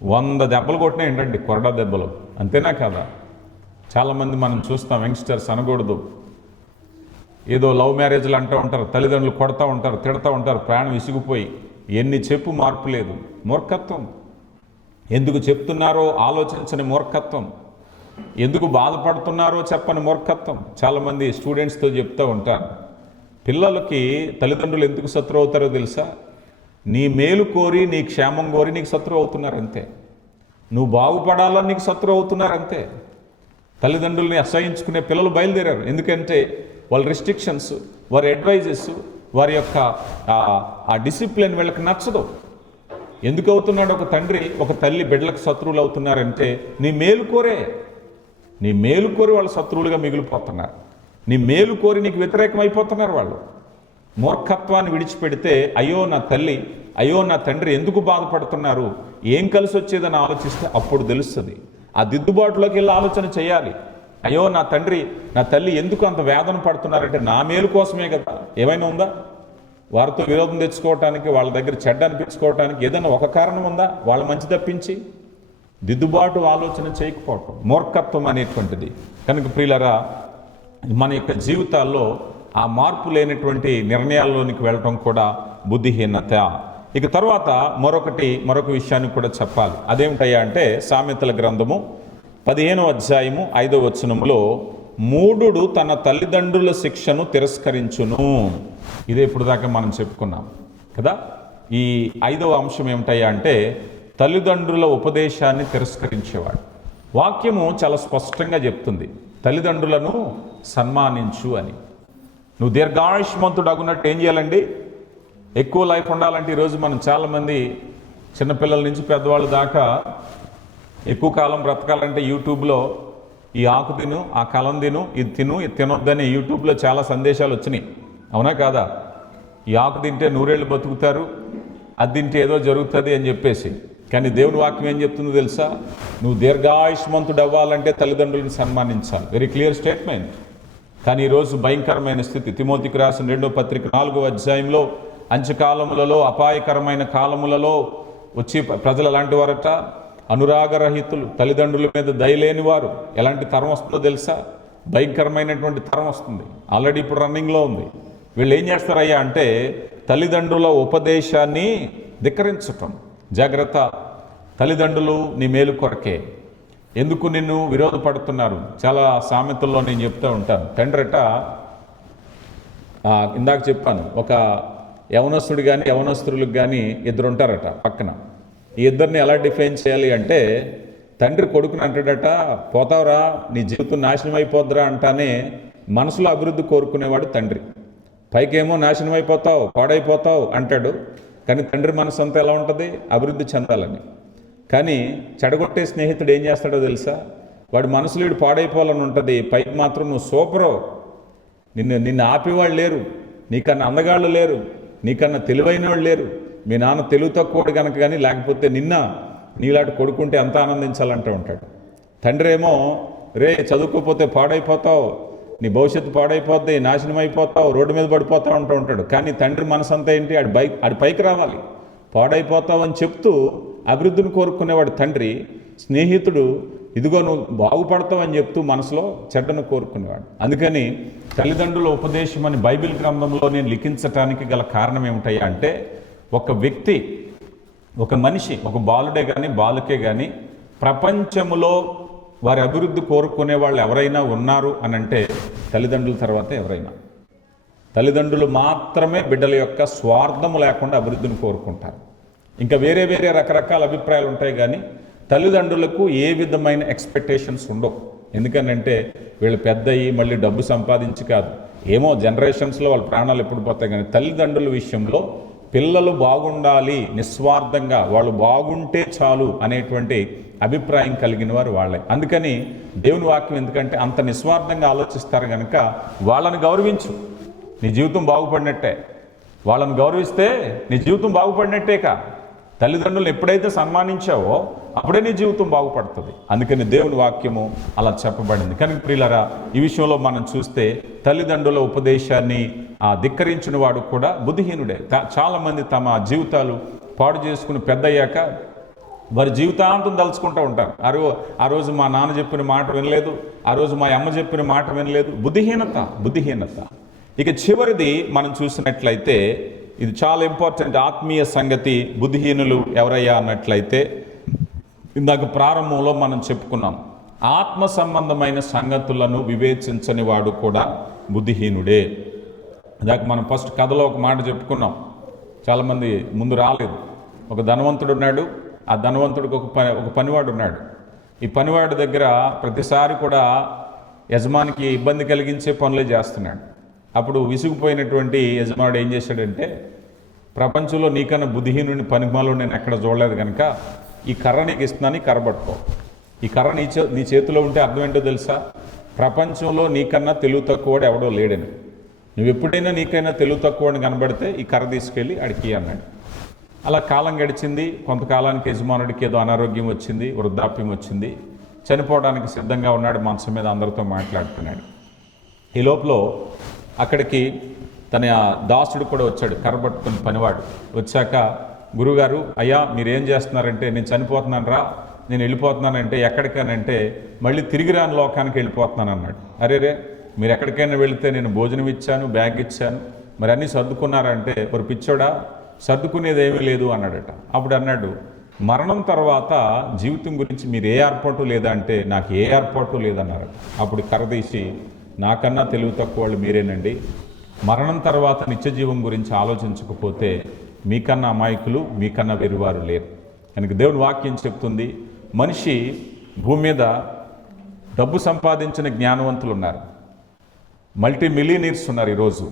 100 దెబ్బలు కొట్టినా ఏంటండి, కొరడా దెబ్బలు, అంతేనా కదా? చాలామంది మనం చూస్తాం, యంగ్స్టర్స్ అనకూడదు, ఏదో లవ్ మ్యారేజ్లు అంటూ ఉంటారు, తల్లిదండ్రులు కొడతా ఉంటారు, తిడతా ఉంటారు, ప్రాణం విసిగిపోయి. ఎన్ని చెప్పు మార్పు లేదు. మూర్ఖత్వం. ఎందుకు చెప్తున్నారో ఆలోచించని మూర్ఖత్వం, ఎందుకు బాధపడుతున్నారో చెప్పని మూర్ఖత్వం. చాలామంది స్టూడెంట్స్తో చెప్తూ ఉంటారు, పిల్లలకి తల్లిదండ్రులు ఎందుకు శత్రువు అవుతారో తెలుసా? నీ మేలు కోరి, నీ క్షేమం కోరి నీకు శత్రువు అవుతున్నారు అంతే. నువ్వు బాగుపడాలని నీకు శత్రువు అవుతున్నారు అంతే. తల్లిదండ్రుల్ని అసహించుకునే పిల్లలు బయలుదేరారు. ఎందుకంటే వాళ్ళ రెస్ట్రిక్షన్స్, వారి అడ్వైజెస్, వారి యొక్క ఆ డిసిప్లిన్ వీళ్ళకి నచ్చదు. ఎందుకు అవుతున్నాడు ఒక తండ్రి, ఒక తల్లి బిడ్డలకు శత్రువులు అవుతున్నారంటే నీ మేలు కోరి వాళ్ళ శత్రువులుగా మిగిలిపోతున్నారు. నీ మేలు కోరి నీకు వ్యతిరేకం అయిపోతున్నారు వాళ్ళు. మూర్ఖత్వాన్ని విడిచిపెడితే అయ్యో నా తల్లి, అయ్యో నా తండ్రి ఎందుకు బాధపడుతున్నారు, ఏం కలిసి వచ్చేదని ఆలోచిస్తే అప్పుడు తెలుస్తుంది. ఆ దిద్దుబాటులోకి వెళ్ళి ఆలోచన చేయాలి. అయ్యో నా తండ్రి, నా తల్లి ఎందుకు అంత వేదన పడుతున్నారంటే నా మేలు కోసమే కదా. ఏమైనా ఉందా? వారితో విరోధం తెచ్చుకోవటానికి, వాళ్ళ దగ్గర చెడ్డ అనిపించుకోవటానికి ఏదైనా ఒక కారణం ఉందా? వాళ్ళ మంచి తప్పించి దిద్దుబాటు ఆలోచన చేయకపోవటం మూర్ఖత్వం అనేటువంటిది. కనుక ప్రియులరా, మన యొక్క జీవితాల్లో ఆ మార్పు లేనటువంటి నిర్ణయాల్లోనికి వెళ్ళటం కూడా బుద్ధిహీనత. ఇక తర్వాత మరొక విషయాన్ని కూడా చెప్పాలి. అదేమిటయ్యా అంటే, సామెతల గ్రంథము 15వ అధ్యాయము 5వ వచనంలో, మూఢుడు తన తల్లిదండ్రుల శిక్షను తిరస్కరించును. ఇదే ఇప్పుడు దాకా మనం చెప్పుకున్నాం కదా. ఈ 5వ అంశం ఏమిటయ్యా అంటే, తల్లిదండ్రుల ఉపదేశాన్ని తిరస్కరించేవాడు. వాక్యము చాలా స్పష్టంగా చెప్తుంది, తల్లిదండ్రులను సన్మానించు అని. నువ్వు దీర్ఘాయుష్మంతుడు అగున్నట్టు ఏం చేయాలండి? ఎక్కువ లైఫ్ ఉండాలంటే ఈరోజు మనం చాలామంది చిన్నపిల్లల నుంచి పెద్దవాళ్ళ దాకా ఎక్కువ కాలం బ్రతకాలంటే యూట్యూబ్లో ఈ ఆకు తిను, ఆ కలం తిను, ఇది తిను, ఇది తినొద్దని యూట్యూబ్లో చాలా సందేశాలు వచ్చినాయి. అవునా కాదా? ఈ ఆకు తింటే 100 ఏళ్ళు బతుకుతారు, అది తింటే ఏదో జరుగుతుంది అని చెప్పేసి. కానీ దేవుని వాక్యం ఏం చెప్తుందో తెలుసా? నువ్వు దీర్ఘాయుష్మంతుడు అవ్వాలంటే తల్లిదండ్రులను సన్మానించాలి. Very clear statement. కానీ ఈరోజు భయంకరమైన స్థితి. తిమోతికి రాసిన 2వ పత్రిక 4వ అధ్యాయంలో, అంత్యకాలములలో, అపాయకరమైన కాలములలో వచ్చి ప్రజలు ఎలాంటి వారట? అనురాగరహితులు, తల్లిదండ్రుల మీద దయలేని వారు. ఎలాంటి తరం వస్తుందో తెలుసా? భయంకరమైనటువంటి తరం వస్తుంది. ఆల్రెడీ ఇప్పుడు రన్నింగ్లో ఉంది. వీళ్ళు ఏం చేస్తారయ్యా అంటే తల్లిదండ్రుల ఉపదేశాన్ని ధిక్కరించటం. జాగ్రత్త, తల్లిదండ్రులు నీ మేలు కొరకే. ఎందుకు నిన్ను విరోధపడుతున్నారు? చాలా సామెతల్లో నేను చెప్తూ ఉంటాను. తండ్రట, ఇందాక చెప్పాను, ఒక యవనస్తుడు కానీ యవనస్తులకు కానీ ఇద్దరు ఉంటారట పక్కన. ఈ ఇద్దరిని ఎలా డిఫైన్ చేయాలి అంటే, తండ్రి కొడుకుని అంటాడట, పోతావురా, నీ జీవితం నాశనం అయిపోద్దురా అంటానే మనసులో అభివృద్ధి కోరుకునేవాడు తండ్రి. పైకేమో నాశనం అయిపోతావు, పాడైపోతావు అంటాడు. కానీ తండ్రి మనసు అంతా ఎలా ఉంటుంది? అభివృద్ధి చెందాలని. కానీ చెడగొట్టే స్నేహితుడు ఏం చేస్తాడో తెలుసా? వాడి మనసులో వీడు పాడైపోవాలని ఉంటుంది, పైకి మాత్రం నువ్వు సూపరు, నిన్ను ఆపేవాళ్ళు లేరు, నీకన్నా అందగాళ్ళు లేరు, నీకన్నా తెలివైన వాళ్ళు లేరు, మీ నాన్న తెలివి తక్కువడు కనుక, కానీ లేకపోతే నీలాంటి కొడుకుంటే ఎంత ఆనందించాలంటూ ఉంటాడు. తండ్రి ఏమో, రే చదువుకోకపోతే పాడైపోతావు, నీ భవిష్యత్తు పాడైపోద్ది, నాశనం అయిపోతావు, రోడ్డు మీద పడిపోతావు అంటూ ఉంటాడు. కానీ తండ్రి మనసు అంతా ఏంటి? ఆడి పైకి రావాలి, పాడైపోతావు అని చెప్తూ అభివృద్ధిని కోరుకునేవాడు తండ్రి. స్నేహితుడు, ఇదిగో నువ్వు బాగుపడతావు అని చెప్తూ మనసులో చెడ్డను కోరుకునేవాడు. అందుకని తల్లిదండ్రుల ఉపదేశం అని బైబిల్ గ్రంథంలో నేను లిఖించటానికి గల కారణం ఏమిటయ్యా అంటే, ఒక వ్యక్తి, ఒక మనిషి, ఒక బాలుడే కానీ బాలుకే కానీ ప్రపంచంలో వారి అభివృద్ధి కోరుకునే వాళ్ళు ఎవరైనా ఉన్నారు అని అంటే తల్లిదండ్రుల తర్వాత ఎవరైనా. తల్లిదండ్రులు మాత్రమే బిడ్డల యొక్క స్వార్థము లేకుండా అభివృద్ధిని కోరుకుంటారు. ఇంకా వేరే వేరే రకరకాల అభిప్రాయాలు ఉంటాయి, కానీ తల్లిదండ్రులకు ఏ విధమైన ఎక్స్పెక్టేషన్స్ ఉండవు. ఎందుకనంటే వీళ్ళు పెద్ద అయ్యి మళ్ళీ డబ్బు సంపాదించి కాదు, ఏమో జనరేషన్స్లో వాళ్ళ ప్రాణాలు ఎప్పుడు పోతాయి. కానీ తల్లిదండ్రుల విషయంలో పిల్లలు బాగుండాలి, నిస్వార్థంగా వాళ్ళు బాగుంటే చాలు అనేటువంటి అభిప్రాయం కలిగిన వారు వాళ్ళే. అందుకని దేవుని వాక్యం ఎందుకంటే అంత నిస్వార్థంగా ఆలోచిస్తారు కనుక వాళ్ళని గౌరవించు, నీ జీవితం బాగుపడినట్టే. వాళ్ళని గౌరవిస్తే నీ జీవితం బాగుపడినట్టేకా. తల్లిదండ్రులను ఎప్పుడైతే సన్మానించావో అప్పుడే నీ జీవితం బాగుపడుతుంది. అందుకని దేవుని వాక్యము అలా చెప్పబడింది. కనుక ప్రియులారా, ఈ విషయంలో మనం చూస్తే తల్లిదండ్రుల ఉపదేశాన్ని ధిక్కరించిన వాడు కూడా బుద్ధిహీనుడే. చాలామంది తమ జీవితాలు పాడు చేసుకుని పెద్దయ్యాక వారి జీవితాంతం తలుచుకుంటూ ఉంటారు. ఆ రోజు మా నాన్న చెప్పిన మాట వినలేదు, ఆ రోజు మా అమ్మ చెప్పిన మాట వినలేదు. బుద్ధిహీనత. ఇక చివరిది మనం చూసినట్లయితే, ఇది చాలా ఇంపార్టెంట్ ఆత్మీయ సంగతి. బుద్ధిహీనులు ఎవరయ్యా అన్నట్లయితే, ఇందాక ప్రారంభంలో మనం చెప్పుకున్నాం, ఆత్మ సంబంధమైన సంగతులను వివేచించని వాడు కూడా బుద్ధిహీనుడే. ఇందాక మనం ఫస్ట్ కథలో ఒక మాట చెప్పుకున్నాం, చాలామంది ముందు రాలేదు. ఒక ధనవంతుడు ఉన్నాడు, ఆ ధనవంతుడికి ఒక పనివాడు ఉన్నాడు. ఈ పనివాడి దగ్గర ప్రతిసారి కూడా యజమానికి ఇబ్బంది కలిగించే పనులే చేస్తున్నాడు. అప్పుడు విసుగుపోయినటువంటి యజమానుడు ఏం చేశాడంటే, ప్రపంచంలో నీకన్నా బుద్ధిహీనుని పనిమాలో నేను ఎక్కడ చూడలేదు కనుక ఈ కర్ర నీకు ఇస్తున్నాను, కర్ర పట్టుకో. ఈ కర్ర నీ చేతిలో ఉంటే అర్థం ఏంటో తెలుసా? ప్రపంచంలో నీకన్నా తెలివి తక్కువడు ఎవడో లేడని. నువ్వు ఎప్పుడైనా నీకైనా తెలివి తక్కువని కనబడితే ఈ కర్ర తీసుకెళ్ళి అడిగి అన్నాడు. అలా కాలం గడిచింది. కొంతకాలానికి యజమానుడికి ఏదో అనారోగ్యం వచ్చింది, వృద్ధాప్యం వచ్చింది, చనిపోవడానికి సిద్ధంగా ఉన్నాడు. మంచం మీద అందరితో మాట్లాడుతున్నాడు. ఈ లోపల అక్కడికి తన దాసుడు కూడా వచ్చాడు, కర్ర పట్టుకుని పనివాడు. వచ్చాక, గురుగారు, అయ్యా మీరేం చేస్తున్నారంటే, నేను చనిపోతున్నాను రా, నేను వెళ్ళిపోతున్నానంటే, ఎక్కడికనంటే మళ్ళీ తిరిగి రాని లోకానికి వెళ్ళిపోతున్నాను అన్నాడు. అరేరే, మీరు ఎక్కడికైనా వెళితే నేను భోజనం ఇచ్చాను, బ్యాగ్ ఇచ్చాను, మరి అన్నీ సర్దుకున్నారంటే, ఒక పిచ్చోడా, సర్దుకునేది ఏమీ లేదు అన్నాడట. అప్పుడు అన్నాడు, మరణం తర్వాత జీవితం గురించి మీరు ఏ ఏర్పాటు లేదా అంటే, నాకు ఏ ఏర్పాటు లేదన్నారు. అప్పుడు కర్రదీసి, నాకన్నా తెలివి తక్కువ వాళ్ళు మీరేనండి. మరణం తర్వాత నిత్య జీవం గురించి ఆలోచించకపోతే మీకన్నా అమాయకులు, మీకన్నా వెరువారు లేరు. కనుక దేవుని వాక్యం చెప్తుంది, మనిషి భూమి మీద డబ్బు సంపాదించిన జ్ఞానవంతులు ఉన్నారు, మల్టీ మిలియనీర్స్ ఉన్నారు ఈరోజు,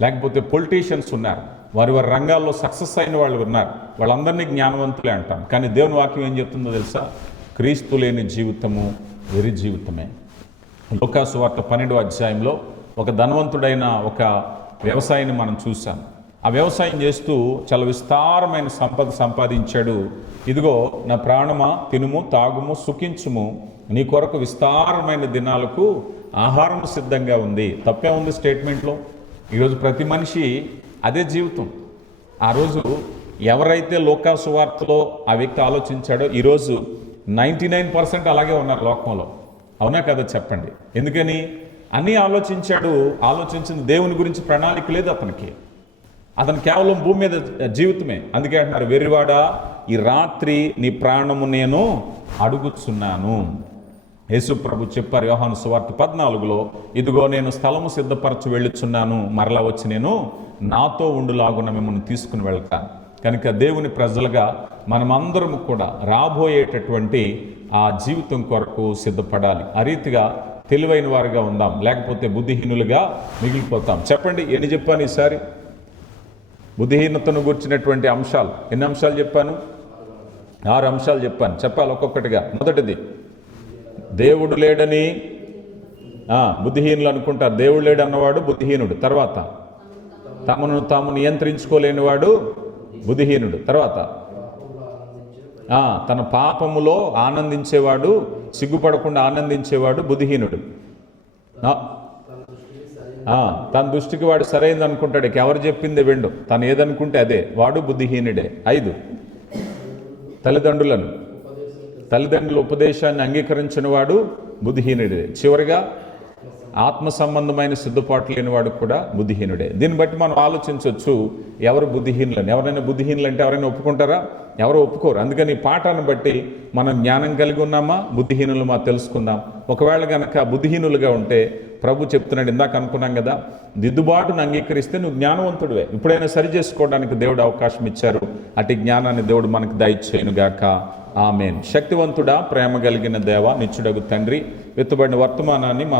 లేకపోతే పొలిటీషియన్స్ ఉన్నారు, వారి రంగాల్లో సక్సెస్ అయిన వాళ్ళు ఉన్నారు. వాళ్ళందరినీ జ్ఞానవంతులే అంటాం. కానీ దేవుని వాక్యం ఏం చెప్తుందో తెలుసా? క్రీస్తు లేని జీవితము వెరి జీవితమే. లూకాసు వార్త 12వ అధ్యాయంలో ఒక ధనవంతుడైన ఒక వ్యవసాయిని మనం చూసాం. ఆ వ్యవసాయం చేస్తూ చాలా విస్తారమైన సంపద సంపాదించాడు. ఇదిగో నా ప్రాణమా, తినుము, తాగుము, సుఖించుము, నీ కొరకు విస్తారమైన దినాలకు ఆహారం సిద్ధంగా ఉంది. తప్పే ఉంది స్టేట్మెంట్లో? ఈరోజు ప్రతి మనిషి అదే జీవితం. ఆ రోజు ఎవరైతే లూకా సువార్తలో ఆ వ్యక్తి ఆలోచించాడో ఈరోజు 99% అలాగే ఉన్నారు లోకంలో. అవునా కదా చెప్పండి? ఎందుకని? అన్నీ ఆలోచించింది దేవుని గురించి ప్రణాళిక లేదు అతనికి. అతను కేవలం భూమి మీద జీవితమే. అందుకే అంటున్నారు, వెర్రివాడా ఈ రాత్రి నీ ప్రాణము నేను అడుగుచున్నాను. యేసు ప్రభు చెప్పారు యోహాను సువార్త 14లో, ఇదిగో నేను స్థలము సిద్ధపరచి వెళ్ళుచున్నాను, మరలా వచ్చి నేను నాతో ఉండులాగున మిమ్మల్ని తీసుకుని వెళ్తాను. కనుక దేవుని ప్రజలుగా మనమందరం కూడా రాబోయేటటువంటి ఆ జీవితం కొరకు సిద్ధపడాలి. ఆ రీతిగా తెలివైన వారుగా ఉందాం, లేకపోతే బుద్ధిహీనులుగా మిగిలిపోతాం. చెప్పండి, ఎన్ని చెప్పాను ఈసారి? బుద్ధిహీనతను గుర్చినటువంటి అంశాలు ఎన్ని అంశాలు చెప్పాను? 6 అంశాలు చెప్పాను. చెప్పాలి ఒక్కొక్కటిగా. మొదటిది, దేవుడు లేడని బుద్ధిహీనులు అనుకుంటారు. దేవుడు లేడు అన్నవాడు బుద్ధిహీనుడు. తర్వాత, తమను తాము నియంత్రించుకోలేనివాడు బుద్ధిహీనుడు. తర్వాత, తన పాపములో ఆనందించేవాడు, సిగ్గుపడకుండా ఆనందించేవాడు బుద్ధిహీనుడు. తన దృష్టికి వాడు సరైనది అనుకుంటాడు, ఎవరు చెప్పింది విండు, తను ఏదనుకుంటే అదే, వాడు బుద్ధిహీనుడే. 5, తల్లిదండ్రుల ఉపదేశాన్ని అంగీకరించిన వాడు బుద్ధిహీనుడే. చివరిగా, ఆత్మ సంబంధమైన సిద్ధపాటు లేనివాడు కూడా బుద్ధిహీనుడే. దీన్ని బట్టి మనం ఆలోచించవచ్చు ఎవరు బుద్ధిహీనులని. ఎవరైనా బుద్ధిహీనులు అంటే ఎవరైనా ఒప్పుకుంటారా? ఎవరు ఒప్పుకోరు. అందుకని ఈ పాఠాన్ని బట్టి మనం జ్ఞానం కలిగి ఉన్నామా, బుద్ధిహీనులు మా తెలుసుకుందాం. ఒకవేళ కనుక బుద్ధిహీనులుగా ఉంటే ప్రభు చెప్తున్నాడు, ఇందాక అనుకున్నాం కదా, దిద్దుబాటును అంగీకరిస్తే నువ్వు జ్ఞానవంతుడివే. ఇప్పుడైనా సరి చేసుకోవడానికి దేవుడు అవకాశం ఇచ్చారు. అటు జ్ఞానాన్ని దేవుడు మనకు దయచేయునుగాక. ఆమేన్. శక్తివంతుడా, ప్రేమ కలిగిన దేవ, నిత్యుడగు తండ్రి, విత్తబడిన వర్తమానాన్ని మా